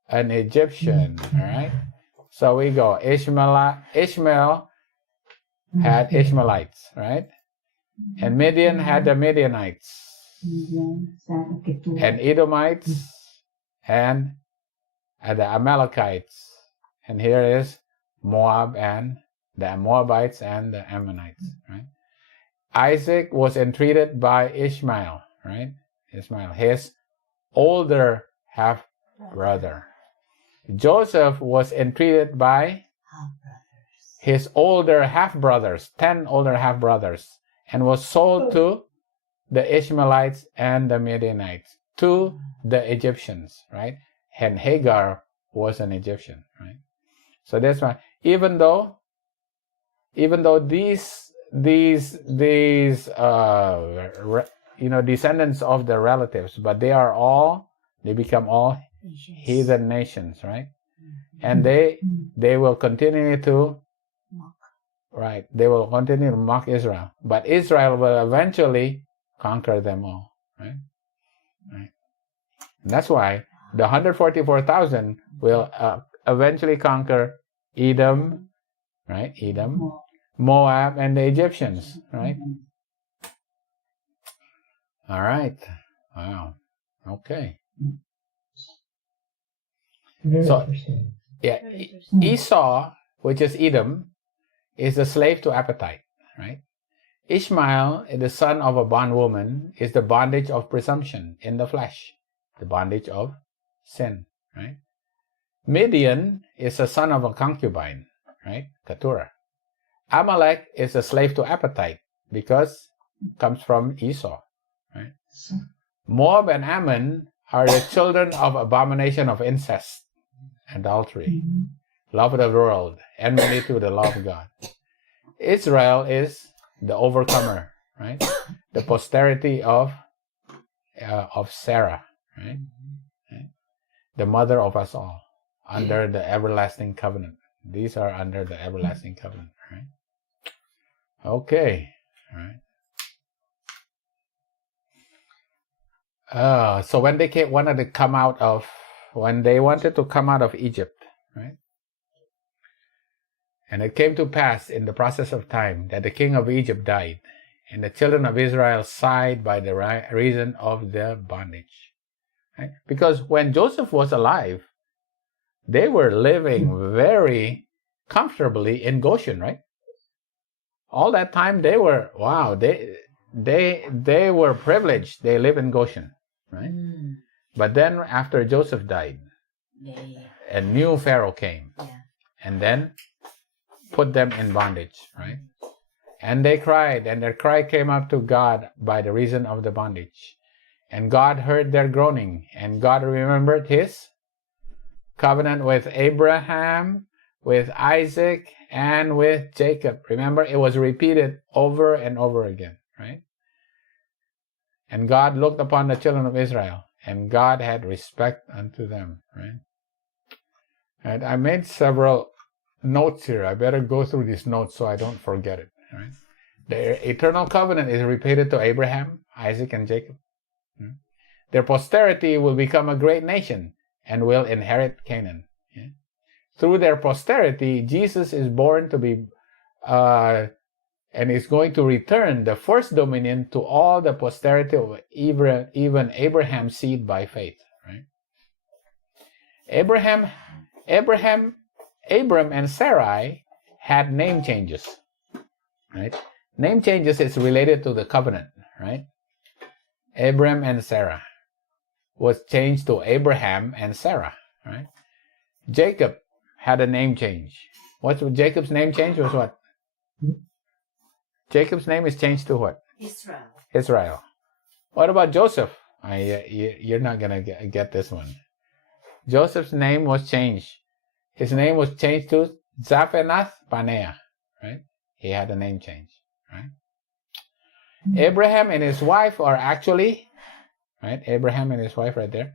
an Egyptian, all right? So we go, Ishmael had Ishmaelites, right? And Midian had the Midianites, and Edomites, and the Amalekites. And here is Moab and the Moabites and the Ammonites, right? Isaac was entreated by Ishmael, right? Ishmael, his older half-brother. Joseph was entreated by his older half-brothers, 10 older half-brothers, and was sold to the Ishmaelites and the Midianites, to the Egyptians, right? And Hagar was an Egyptian, right? So that's why, even though these descendants of the relatives, but they become all heathen nations, right? And they will continue to right. They will continue to mock Israel, but Israel will eventually conquer them all, right? Right. And that's why the 144,000 will eventually conquer Edom, right? Edom, Moab, and the Egyptians, right? All right. Wow. Okay. So, yeah, Esau, which is Edom, is a slave to appetite, right? Ishmael, the son of a bondwoman, is the bondage of presumption in the flesh, the bondage of sin, right? Midian is a son of a concubine, right? Keturah. Amalek is a slave to appetite because it comes from Esau, right? Moab and Ammon are the children of abomination of incest, adultery, love of the world, enmity to the law of God. Israel is the overcomer, right? The posterity of Sarah, right? The mother of us all, under the everlasting covenant. These are under the everlasting covenant, right? Okay, all right. So when they wanted to come out of Egypt, right? And it came to pass in the process of time that the king of Egypt died, and the children of Israel sighed by the reason of their bondage. Right? Because when Joseph was alive, they were living very comfortably in Goshen, right? All that time they were, they were privileged. They live in Goshen, right? But then after Joseph died, a new Pharaoh came, and then put them in bondage, right? And they cried, and their cry came up to God by the reason of the bondage. And God heard their groaning, and God remembered his covenant with Abraham, with Isaac, and with Jacob. Remember, it was repeated over and over again, right? And God looked upon the children of Israel, and God had respect unto them, right? And I made several notes here. I better go through these notes so I don't forget it. Right? The eternal covenant is repeated to Abraham, Isaac, and Jacob. Their posterity will become a great nation and will inherit Canaan. Through their posterity, Jesus is born to be, and is going to return the first dominion to all the posterity of even Abraham's seed by faith. Right? Abram and Sarai had name changes, right? Name changes is related to the covenant, right? Abram and Sarah was changed to Abraham and Sarah, right? Jacob had a name change. What's Jacob's name change was what? Jacob's name is changed to what? Israel. Israel. What about Joseph? You're not gonna get this one. Joseph's name was changed. His name was changed to Zaphenath Paneah, right? He had a name change, right? Abraham and his wife are actually, right? Abraham and his wife right there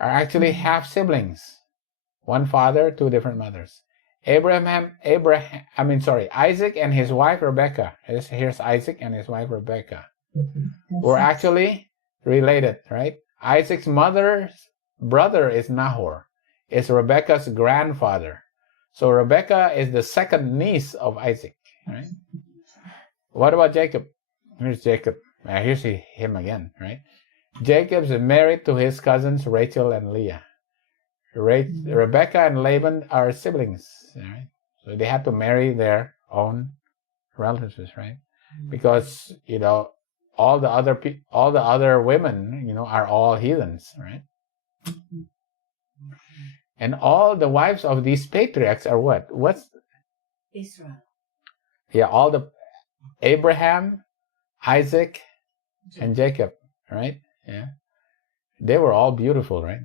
are actually half siblings. One father, two different mothers. Isaac and his wife Rebecca. Here's Isaac and his wife Rebecca. Were actually related, right? Isaac's mother's brother is Nahor. Is Rebecca's grandfather. So Rebecca is the second niece of Isaac, right? What about Jacob? Here's Jacob. Here's him again, right? Jacob's married to his cousins Rachel and Leah. Rebecca and Laban are siblings, right? So they had to marry their own relatives, right? Because all the other women, are all heathens, right? And all the wives of these patriarchs are what? What's Israel. Yeah, all the Abraham, Isaac, and Jacob, right? Yeah. They were all beautiful, right?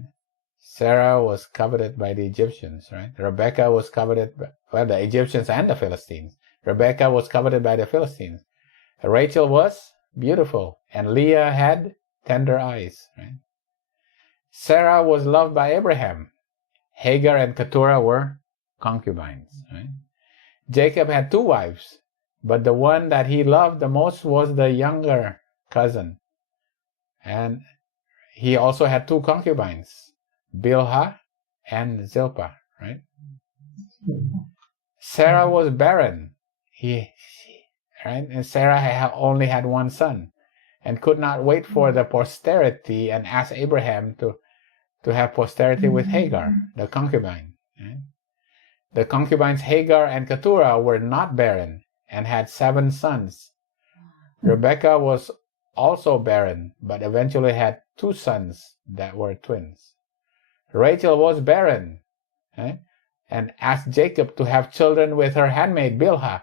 Sarah was coveted by the Egyptians, right? Rebecca was coveted by the Egyptians and the Philistines. Rebecca was coveted by the Philistines. Rachel was beautiful, and Leah had tender eyes, right? Sarah was loved by Abraham. Hagar and Keturah were concubines, right? Jacob had two wives, but the one that he loved the most was the younger cousin. And he also had two concubines, Bilhah and Zilpah, right? Sarah was barren. Right? And Sarah only had one son and could not wait for the posterity and asked Abraham to have posterity with Hagar, the concubine. Right? The concubines Hagar and Keturah were not barren and had 7 sons. Rebecca was also barren, but eventually had 2 sons that were twins. Rachel was barren, right? And asked Jacob to have children with her handmaid Bilhah,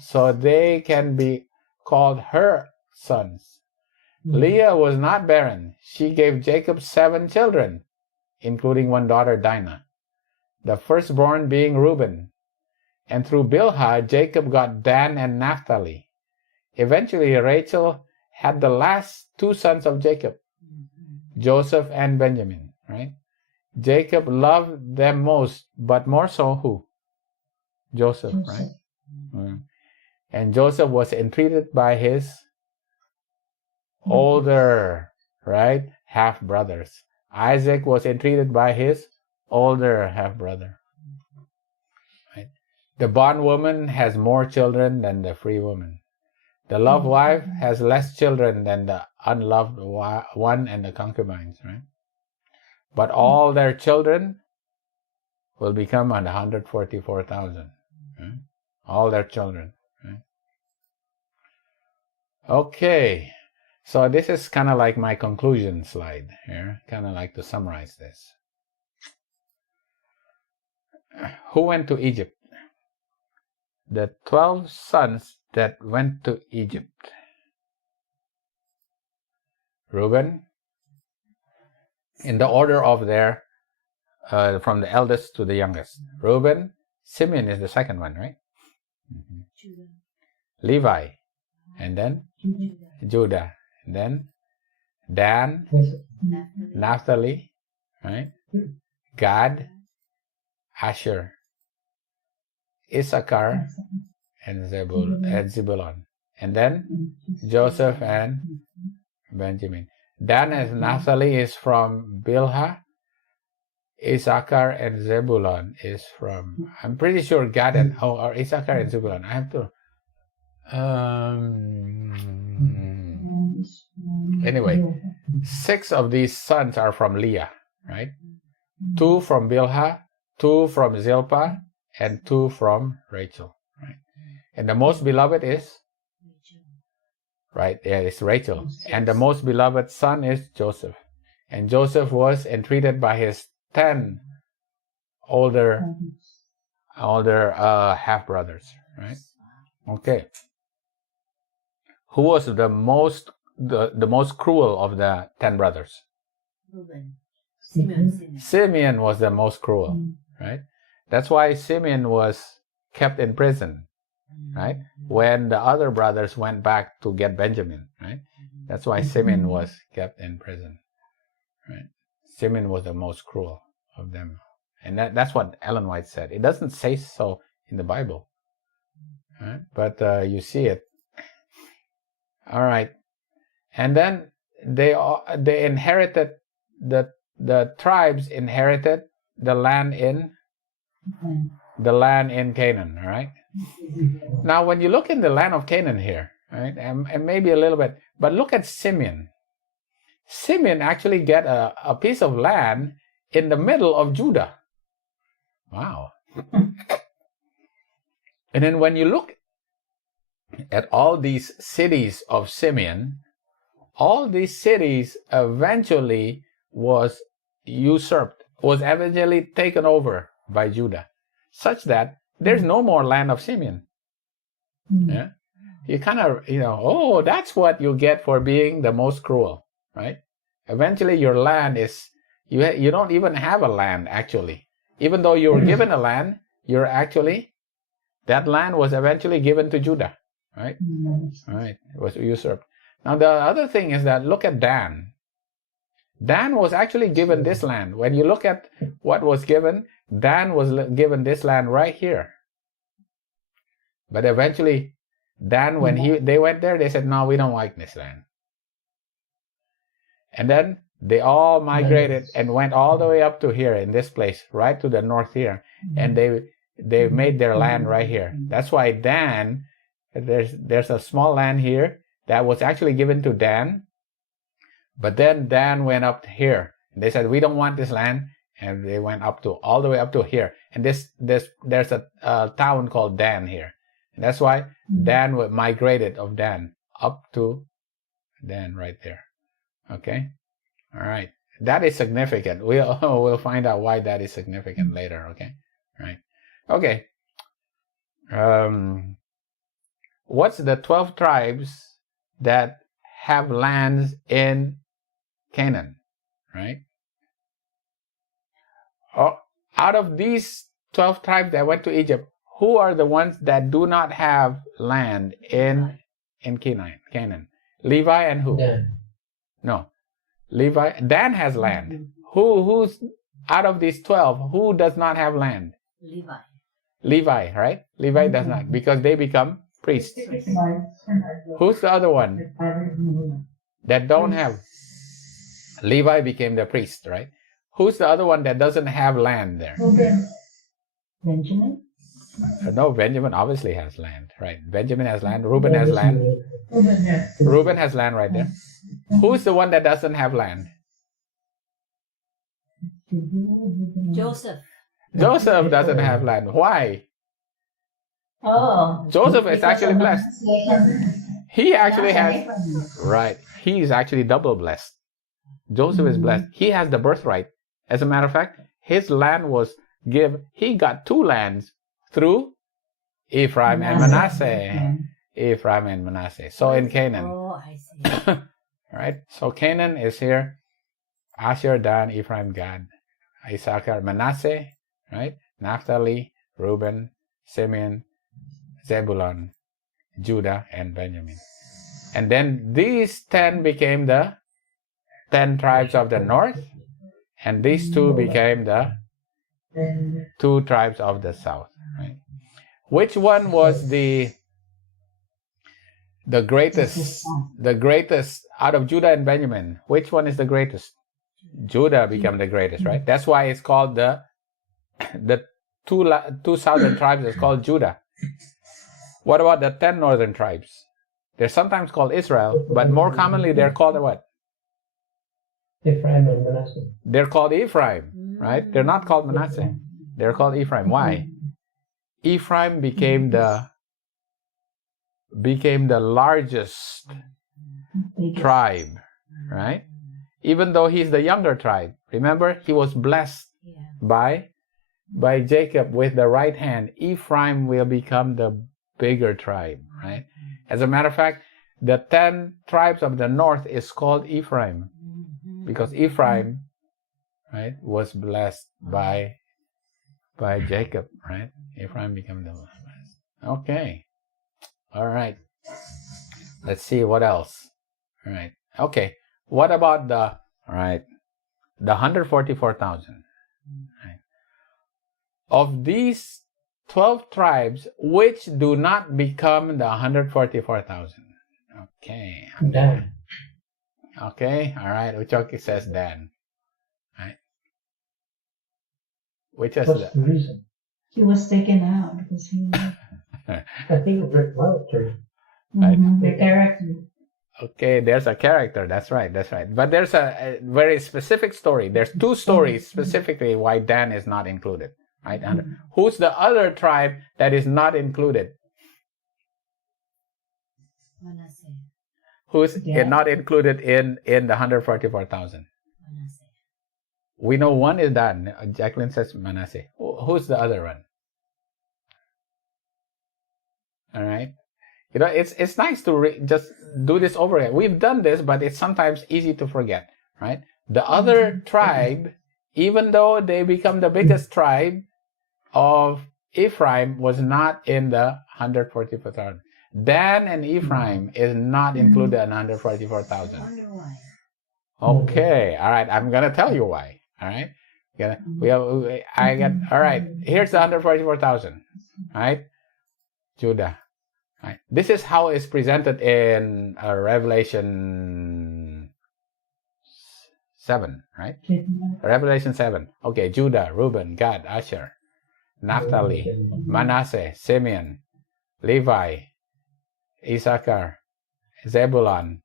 so they can be called her sons. Leah was not barren. She gave Jacob 7 children, including one daughter, Dinah, the firstborn being Reuben. And through Bilhah, Jacob got Dan and Naphtali. Eventually, Rachel had the last 2 sons of Jacob, Joseph and Benjamin, right? Jacob loved them most, but more so who? Joseph, right? And Joseph was entreated by his older, right, half-brothers. Isaac was entreated by his older half-brother. Right? The bondwoman has more children than the free woman. The loved wife has less children than the unloved one and the concubines, right? But all their children will become 144,000. Right? All their children. Right? Okay. So this is kind of like my conclusion slide here. Kind of like to summarize this. Who went to Egypt? The 12 sons that went to Egypt. Reuben, in the order of their, from the eldest to the youngest. Reuben, Simeon is the second one, right? Levi, and then Judah, and then Dan, Naphtali, right? Gad, Asher, Issachar, and Zebulun, and then Joseph and Benjamin. Dan and Naphtali is from Bilhah. Issachar and Zebulun is from, I'm pretty sure Gad and, or Issachar and Zebulun. I have to, anyway, 6 of these sons are from Leah, right? 2 from Bilhah, 2 from Zilpah, and 2 from Rachel, right? And the most beloved is, right, yeah, it's Rachel. And the most beloved son is Joseph. And Joseph was entreated by his 10 older half-brothers, right? Okay. Who was the most the most cruel of the 10 brothers? Reuben. Simeon. Simeon was the most cruel, right? That's why Simeon was kept in prison, right? When the other brothers went back to get Benjamin, right? That's why Simeon was kept in prison, right? Simeon was the most cruel of them. And that's what Ellen White said. It doesn't say so in the Bible, right? But you see it. All right. And then they inherited, the tribes inherited the land in Canaan, all right? Now, when you look in the land of Canaan here, right, and maybe a little bit, but look at Simeon. Simeon actually get a piece of land in the middle of Judah. Wow. And then when you look at all these cities of Simeon, all these cities eventually was usurped, was eventually taken over by Judah, such that there's no more land of Simeon. Yeah, you kind of, oh, that's what you get for being the most cruel, right? Eventually your land is, you don't even have a land actually. Even though you were given a land, that land was eventually given to Judah, right? Right, it was usurped. Now the other thing is that look at Dan. Dan was actually given this land. When you look at what was given, Dan was given this land right here. But eventually, Dan, when they went there, they said, no, we don't like this land. And then they all migrated and went all the way up to here in this place, right to the north here. And they made their land right here. That's why Dan, there's a small land here that was actually given to Dan. But then Dan went up here. They said, we don't want this land. And they went all the way up to here. And there's a town called Dan here. And that's why Dan migrated of Dan up to Dan right there. Okay? All right. That is significant. We'll find out why that is significant later. Okay? All right. Okay. What's the 12 tribes that have lands in Canaan, right? Out of these 12 tribes that went to Egypt, who are the ones that do not have land in Canaan? Levi and who? Dan. No. Levi. Dan has land. Who's out of these 12? Who does not have land? Levi. Levi, right? Levi does not, because they become priests. Who's the other one that don't have? Levi became the priest, right? Who's the other one that doesn't have land there? Benjamin? No, Benjamin obviously has land, right? Benjamin has land. Reuben has land. Reuben has land right there. Who's the one that doesn't have land? Joseph. Joseph doesn't have land. Why? Oh. Joseph is actually blessed. He actually has, right, he is actually double blessed. Joseph is blessed. He has the birthright. As a matter of fact, his land was he got 2 lands through Ephraim and Manasseh. Ephraim and Manasseh. So in Canaan. Oh, I see. Right? So Canaan is here. Asher, Dan, Ephraim, Gad, Issachar, Manasseh, right? Naphtali, Reuben, Simeon, Zebulun, Judah, and Benjamin. And then these 10 became the 10 tribes of the north, and these 2 became the 2 tribes of the south. Right? Which one was the greatest? The greatest out of Judah and Benjamin. Which one is the greatest? Judah became the greatest, right? That's why it's called the 2 southern tribes is called Judah. What about the 10 northern tribes? They're sometimes called Israel, but more commonly they're called what? Ephraim and Manasseh. They're called Ephraim, right? They're not called Manasseh. They're called Ephraim. Why? Ephraim became the largest tribe, right? Even though he's the younger tribe. Remember, he was blessed by Jacob with the right hand. Ephraim will become the bigger tribe, right? As a matter of fact, the 10 tribes of the north is called Ephraim because Ephraim, right, was blessed by Jacob, right? Ephraim became the blessed. Okay. All right. Let's see what else. All right. Okay. What about the 144,000? Right. Of these 12 tribes, which do not become the 144,000? Okay. Dan. Okay. All right. Uchoki says Dan. Right. Which is What's the reason? He was taken out because he. I think of the character. The character. Okay, there's a character. That's right. But there's a very specific story. There's two stories specifically why Dan is not included. Right? And who's the other tribe that is not included? Manasseh. Who's not included in the 144,000? Manasseh. We know one is Dan. Jacqueline says Manasseh. Who's the other one? All right. You know, it's nice to just do this over again. We've done this, but it's sometimes easy to forget, right? The other tribe, even though they become the biggest tribe of Ephraim, was not in the 144,000. Dan and Ephraim is not included in 144,000. Wonder why. Okay, all right. I'm gonna tell you why. All right. All right. Here's the 144,000. All right. Judah. Right. This is how it's presented in Revelation 7, right? Revelation 7. Okay, Judah, Reuben, Gad, Asher, Naphtali, Manasseh, Simeon, Levi, Issachar, Zebulun,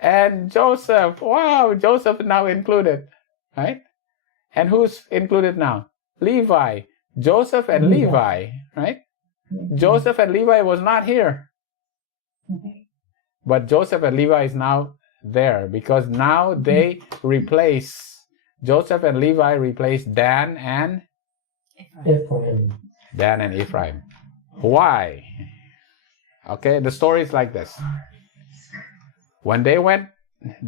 and Joseph. Wow, Joseph now included, right? And who's included now? Levi. Joseph and Levi, right? Joseph and Levi was not here. But Joseph and Levi is now there because now they replace, Joseph and Levi replace Dan and Ephraim. Why? Okay, the story is like this. When they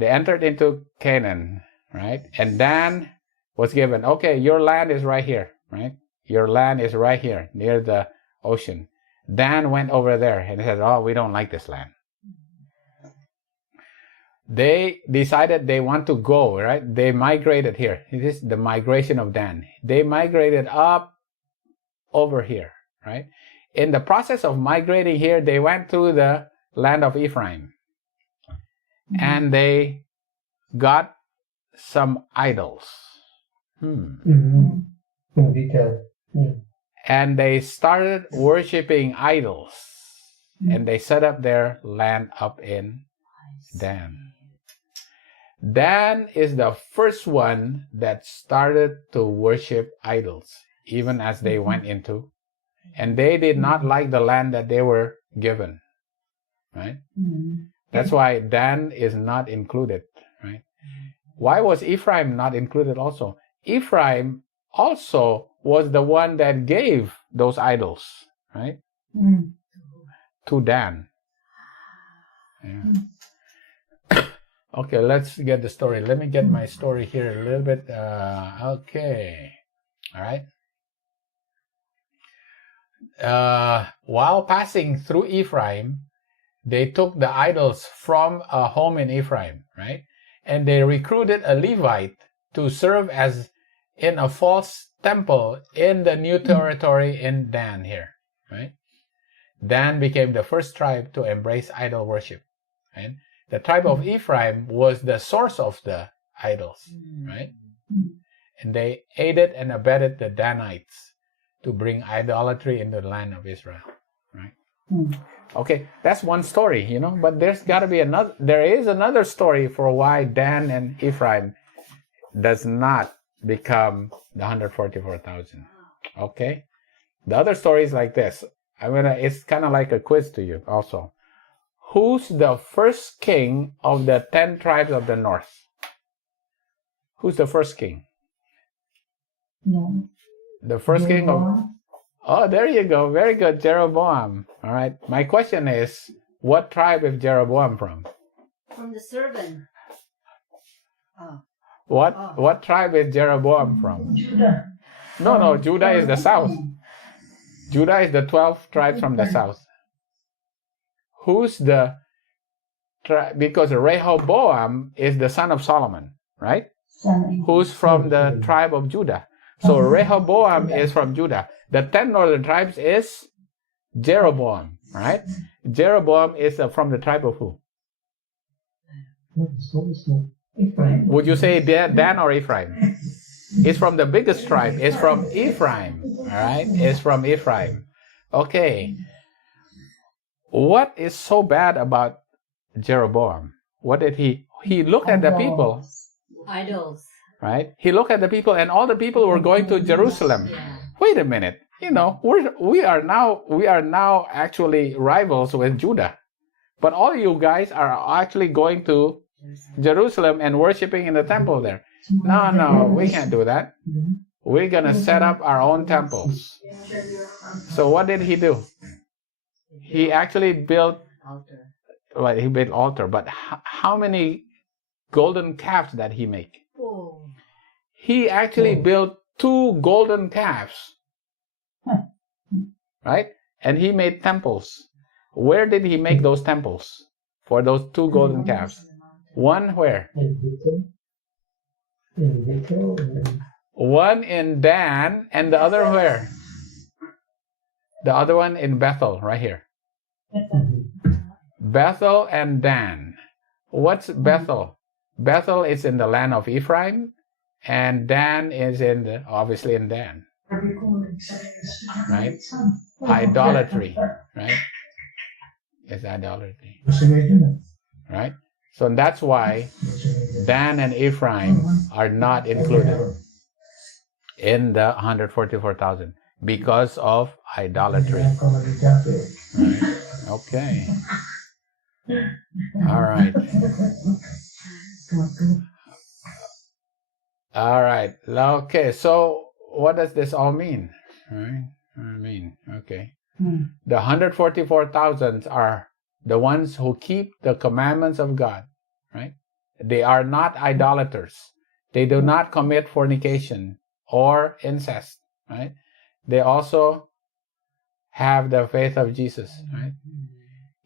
entered into Canaan, right? And Dan was given, okay, your land is right here, right? Your land is right here near the ocean. Dan went over there and he said, oh, we don't like this land. They decided they want to go, right? They migrated here. This is the migration of Dan. They migrated up over here, right? In the process of migrating here, they went to the land of Ephraim. And they got some idols. In detail. And they started worshiping idols. And they set up their land up in Dan. Dan is the first one that started to worship idols, even as they went into. And they did not like the land that they were given. Right? That's why Dan is not included. Right? Why was Ephraim not included also? Ephraim also was the one that gave those idols, right? To Dan. Yeah. Okay, let's get the story. Let me get my story here a little bit. Okay. All right. While passing through Ephraim, they took the idols from a home in Ephraim, right? And they recruited a Levite to serve as in a false temple in the new territory in Dan here, right? Dan became the first tribe to embrace idol worship, right? The tribe of Ephraim was the source of the idols, right? And they aided and abetted the Danites to bring idolatry into the land of Israel, right? Okay, that's one story, you know, but there is another story for why Dan and Ephraim does not become the 144,000. Okay? The other story is like this. It's kind of like a quiz to you also. Who's the first king of the 10 tribes of the north? Who's the first king? No. The first king of... Oh, there you go. Very good, Jeroboam. All right. My question is, What tribe is Jeroboam from? From the servant. Oh. What tribe is Jeroboam from? Judah. No, Judah is the south. Judah is the 12 tribes from the south. Who's the tribe? Because Rehoboam is the son of Solomon, right? Who's from the tribe of Judah. So Rehoboam is from Judah. The 10 northern tribes is Jeroboam, right? Jeroboam is from the tribe of who? Ephraim. Would you say Dan or Ephraim? It's from the biggest tribe. It's from Ephraim, all right? It's from Ephraim. Okay. What is so bad about Jeroboam? What did he looked at the people, Idols. right? He looked at the people, and all the people were going to Jerusalem. Yeah. Wait a minute. We are now actually rivals with Judah. But all you guys are actually going to Jerusalem and worshiping in the temple there. No, we can't do that. We're going to set up our own temples. So what did he do? He actually built Altar. Well, he built altar, but how many golden calves did he make? Oh. He actually built 2 golden calves, right? And he made temples. Where did he make those temples for those 2 golden calves? One where? One in Dan, and the other where? The other one in Bethel, right here. Bethel and Dan. What's Bethel? Bethel is in the land of Ephraim, and Dan is obviously in Dan. Right? Idolatry, right? It's idolatry. Right? So that's why Dan and Ephraim are not included in the 144,000 because of idolatry. Right? Okay. All right. All right. Okay. So what does this all mean? All right. Okay. The 144,000 are the ones who keep the commandments of God, right? They are not idolaters. They do not commit fornication or incest, right? They also have the faith of Jesus, right?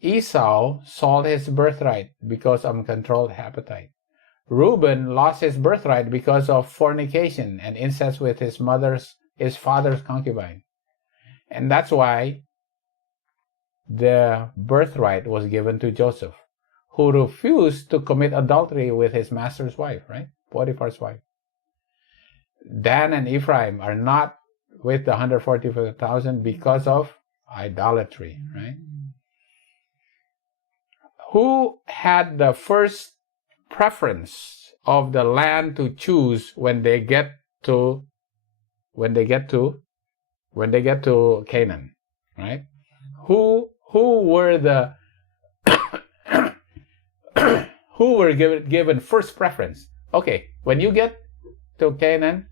Esau sold his birthright because of uncontrolled appetite. Reuben lost his birthright because of fornication and incest with his father's concubine. And that's why the birthright was given to Joseph, who refused to commit adultery with his master's wife, right? Potiphar's wife. Dan and Ephraim are not with the 144,000 because of idolatry, right? Who had the first preference of the land to choose when they get to Canaan, right? Who were the who were given first preference? Okay, when you get to Canaan,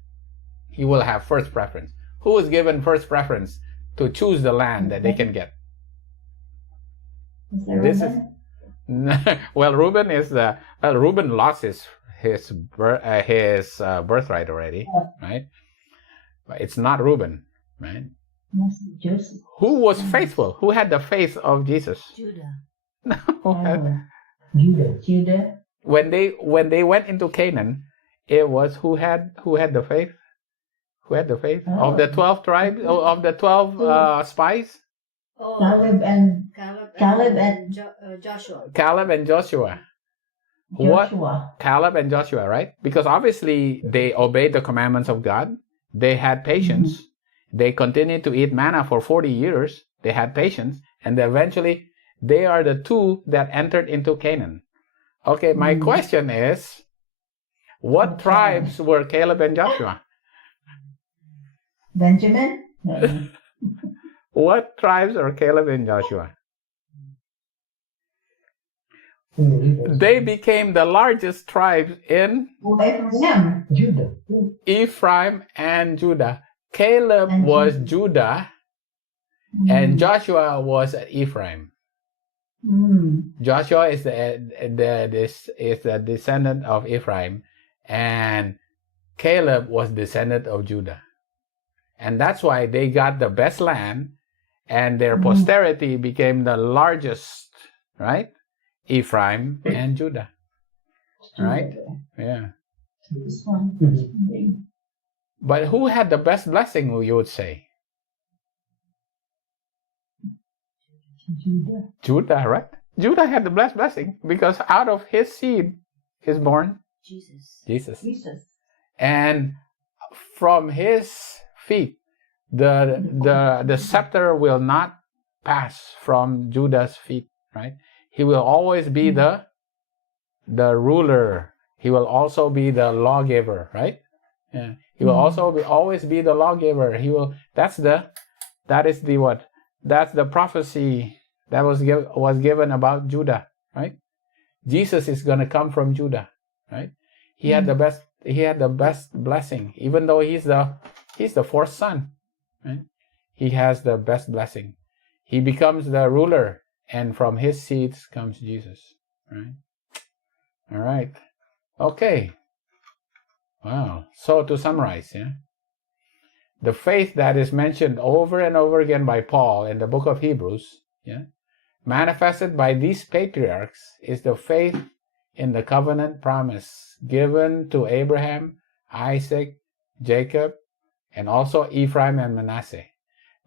you will have first preference. Who was given first preference to choose the land that they can get? Well, Reuben is Reuben lost his birthright already, right? But it's not Reuben, right? Joseph. Who was faithful? Who had the faith of Jesus? Judah. Judah. When they went into Canaan, it was who had the faith? Who had the faith of the 12 tribes of the 12 spies? Oh, Caleb and Joshua. Caleb and Joshua. What? Caleb and Joshua, right? Because obviously they obeyed the commandments of God. They had patience. Mm-hmm. They continued to eat manna for 40 years. They had patience. And eventually they are the 2 that entered into Canaan. Okay, my question is, what tribes were Caleb and Joshua? Benjamin? What tribes are Caleb and Joshua? They became the largest tribes in Judah. Ephraim and Judah. Caleb was Judah and Joshua was Ephraim. Joshua is the descendant of Ephraim, and Caleb was descendant of Judah. And that's why they got the best land, and their posterity became the largest, right? Ephraim and Judah. Right? Yeah. This one is big. But who had the best blessing, you would say? Judah. Judah, right? Judah had the best blessing because out of his seed is born Jesus. Jesus. Jesus. And from his feet, the scepter will not pass from Judah's feet, right? He will always be the ruler. He will also be the lawgiver, right? Yeah. He will also always be the lawgiver. That's the prophecy that was given about Judah, right? Jesus is going to come from Judah, right? He had the best blessing, even though he's the fourth son, right? He has the best blessing. He becomes the ruler, and from his seeds comes Jesus, right? All right. Okay. Wow. So to summarize, the faith that is mentioned over and over again by Paul in the book of Hebrews, manifested by these patriarchs, is the faith in the covenant promise given to Abraham, Isaac, Jacob, and also Ephraim and Manasseh,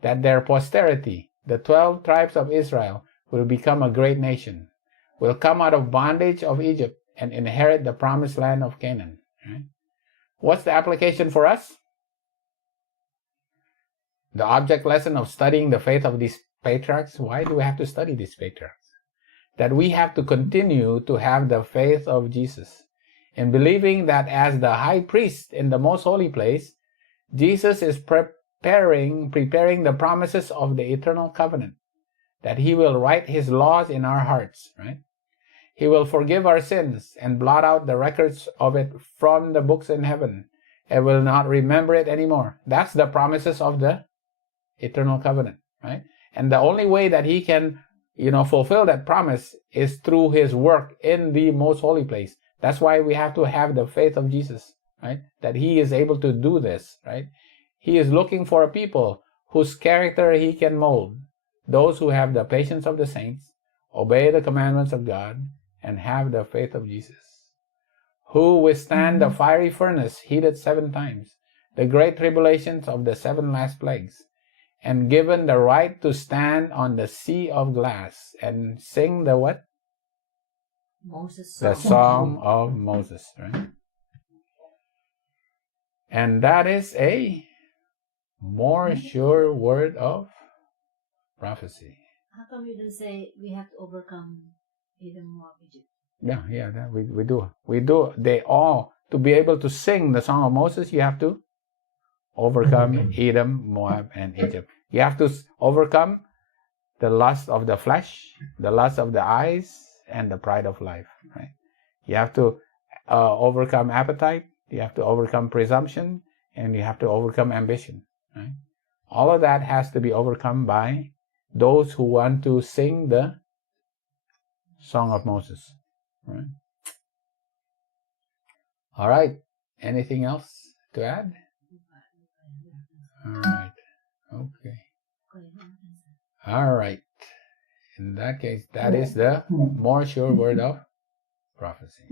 that their posterity, the 12 tribes of Israel, will become a great nation, will come out of bondage of Egypt and inherit the promised land of Canaan. Right? What's the application for us? The object lesson of studying the faith of these patriarchs. Why do we have to study these patriarchs? That we have to continue to have the faith of Jesus in believing that as the high priest in the most holy place, Jesus is preparing the promises of the eternal covenant, that he will write his laws in our hearts, right? He will forgive our sins and blot out the records of it from the books in heaven and will not remember it anymore. That's the promises of the eternal covenant, right? And the only way that he can, fulfill that promise is through his work in the most holy place. That's why we have to have the faith of Jesus, right? That he is able to do this, right? He is looking for a people whose character he can mold. Those who have the patience of the saints, obey the commandments of God, and have the faith of Jesus. Who withstand the fiery furnace heated 7 times, the great tribulations of the 7 last plagues, and given the right to stand on the sea of glass and sing the what? Moses' The song of Moses, right? And that is a more sure word of prophecy. How come you didn't say we have to overcome Edom, Moab, Egypt? Yeah, we do. We do. To be able to sing the song of Moses, you have to overcome Edom, Moab, and Egypt. You have to overcome the lust of the flesh, the lust of the eyes, and the pride of life. Right? You have to overcome appetite. You have to overcome presumption, and you have to overcome ambition. Right? All of that has to be overcome by those who want to sing the song of Moses. Right? All right. Anything else to add? All right. Okay. All right. In that case, that is the more sure word of prophecy.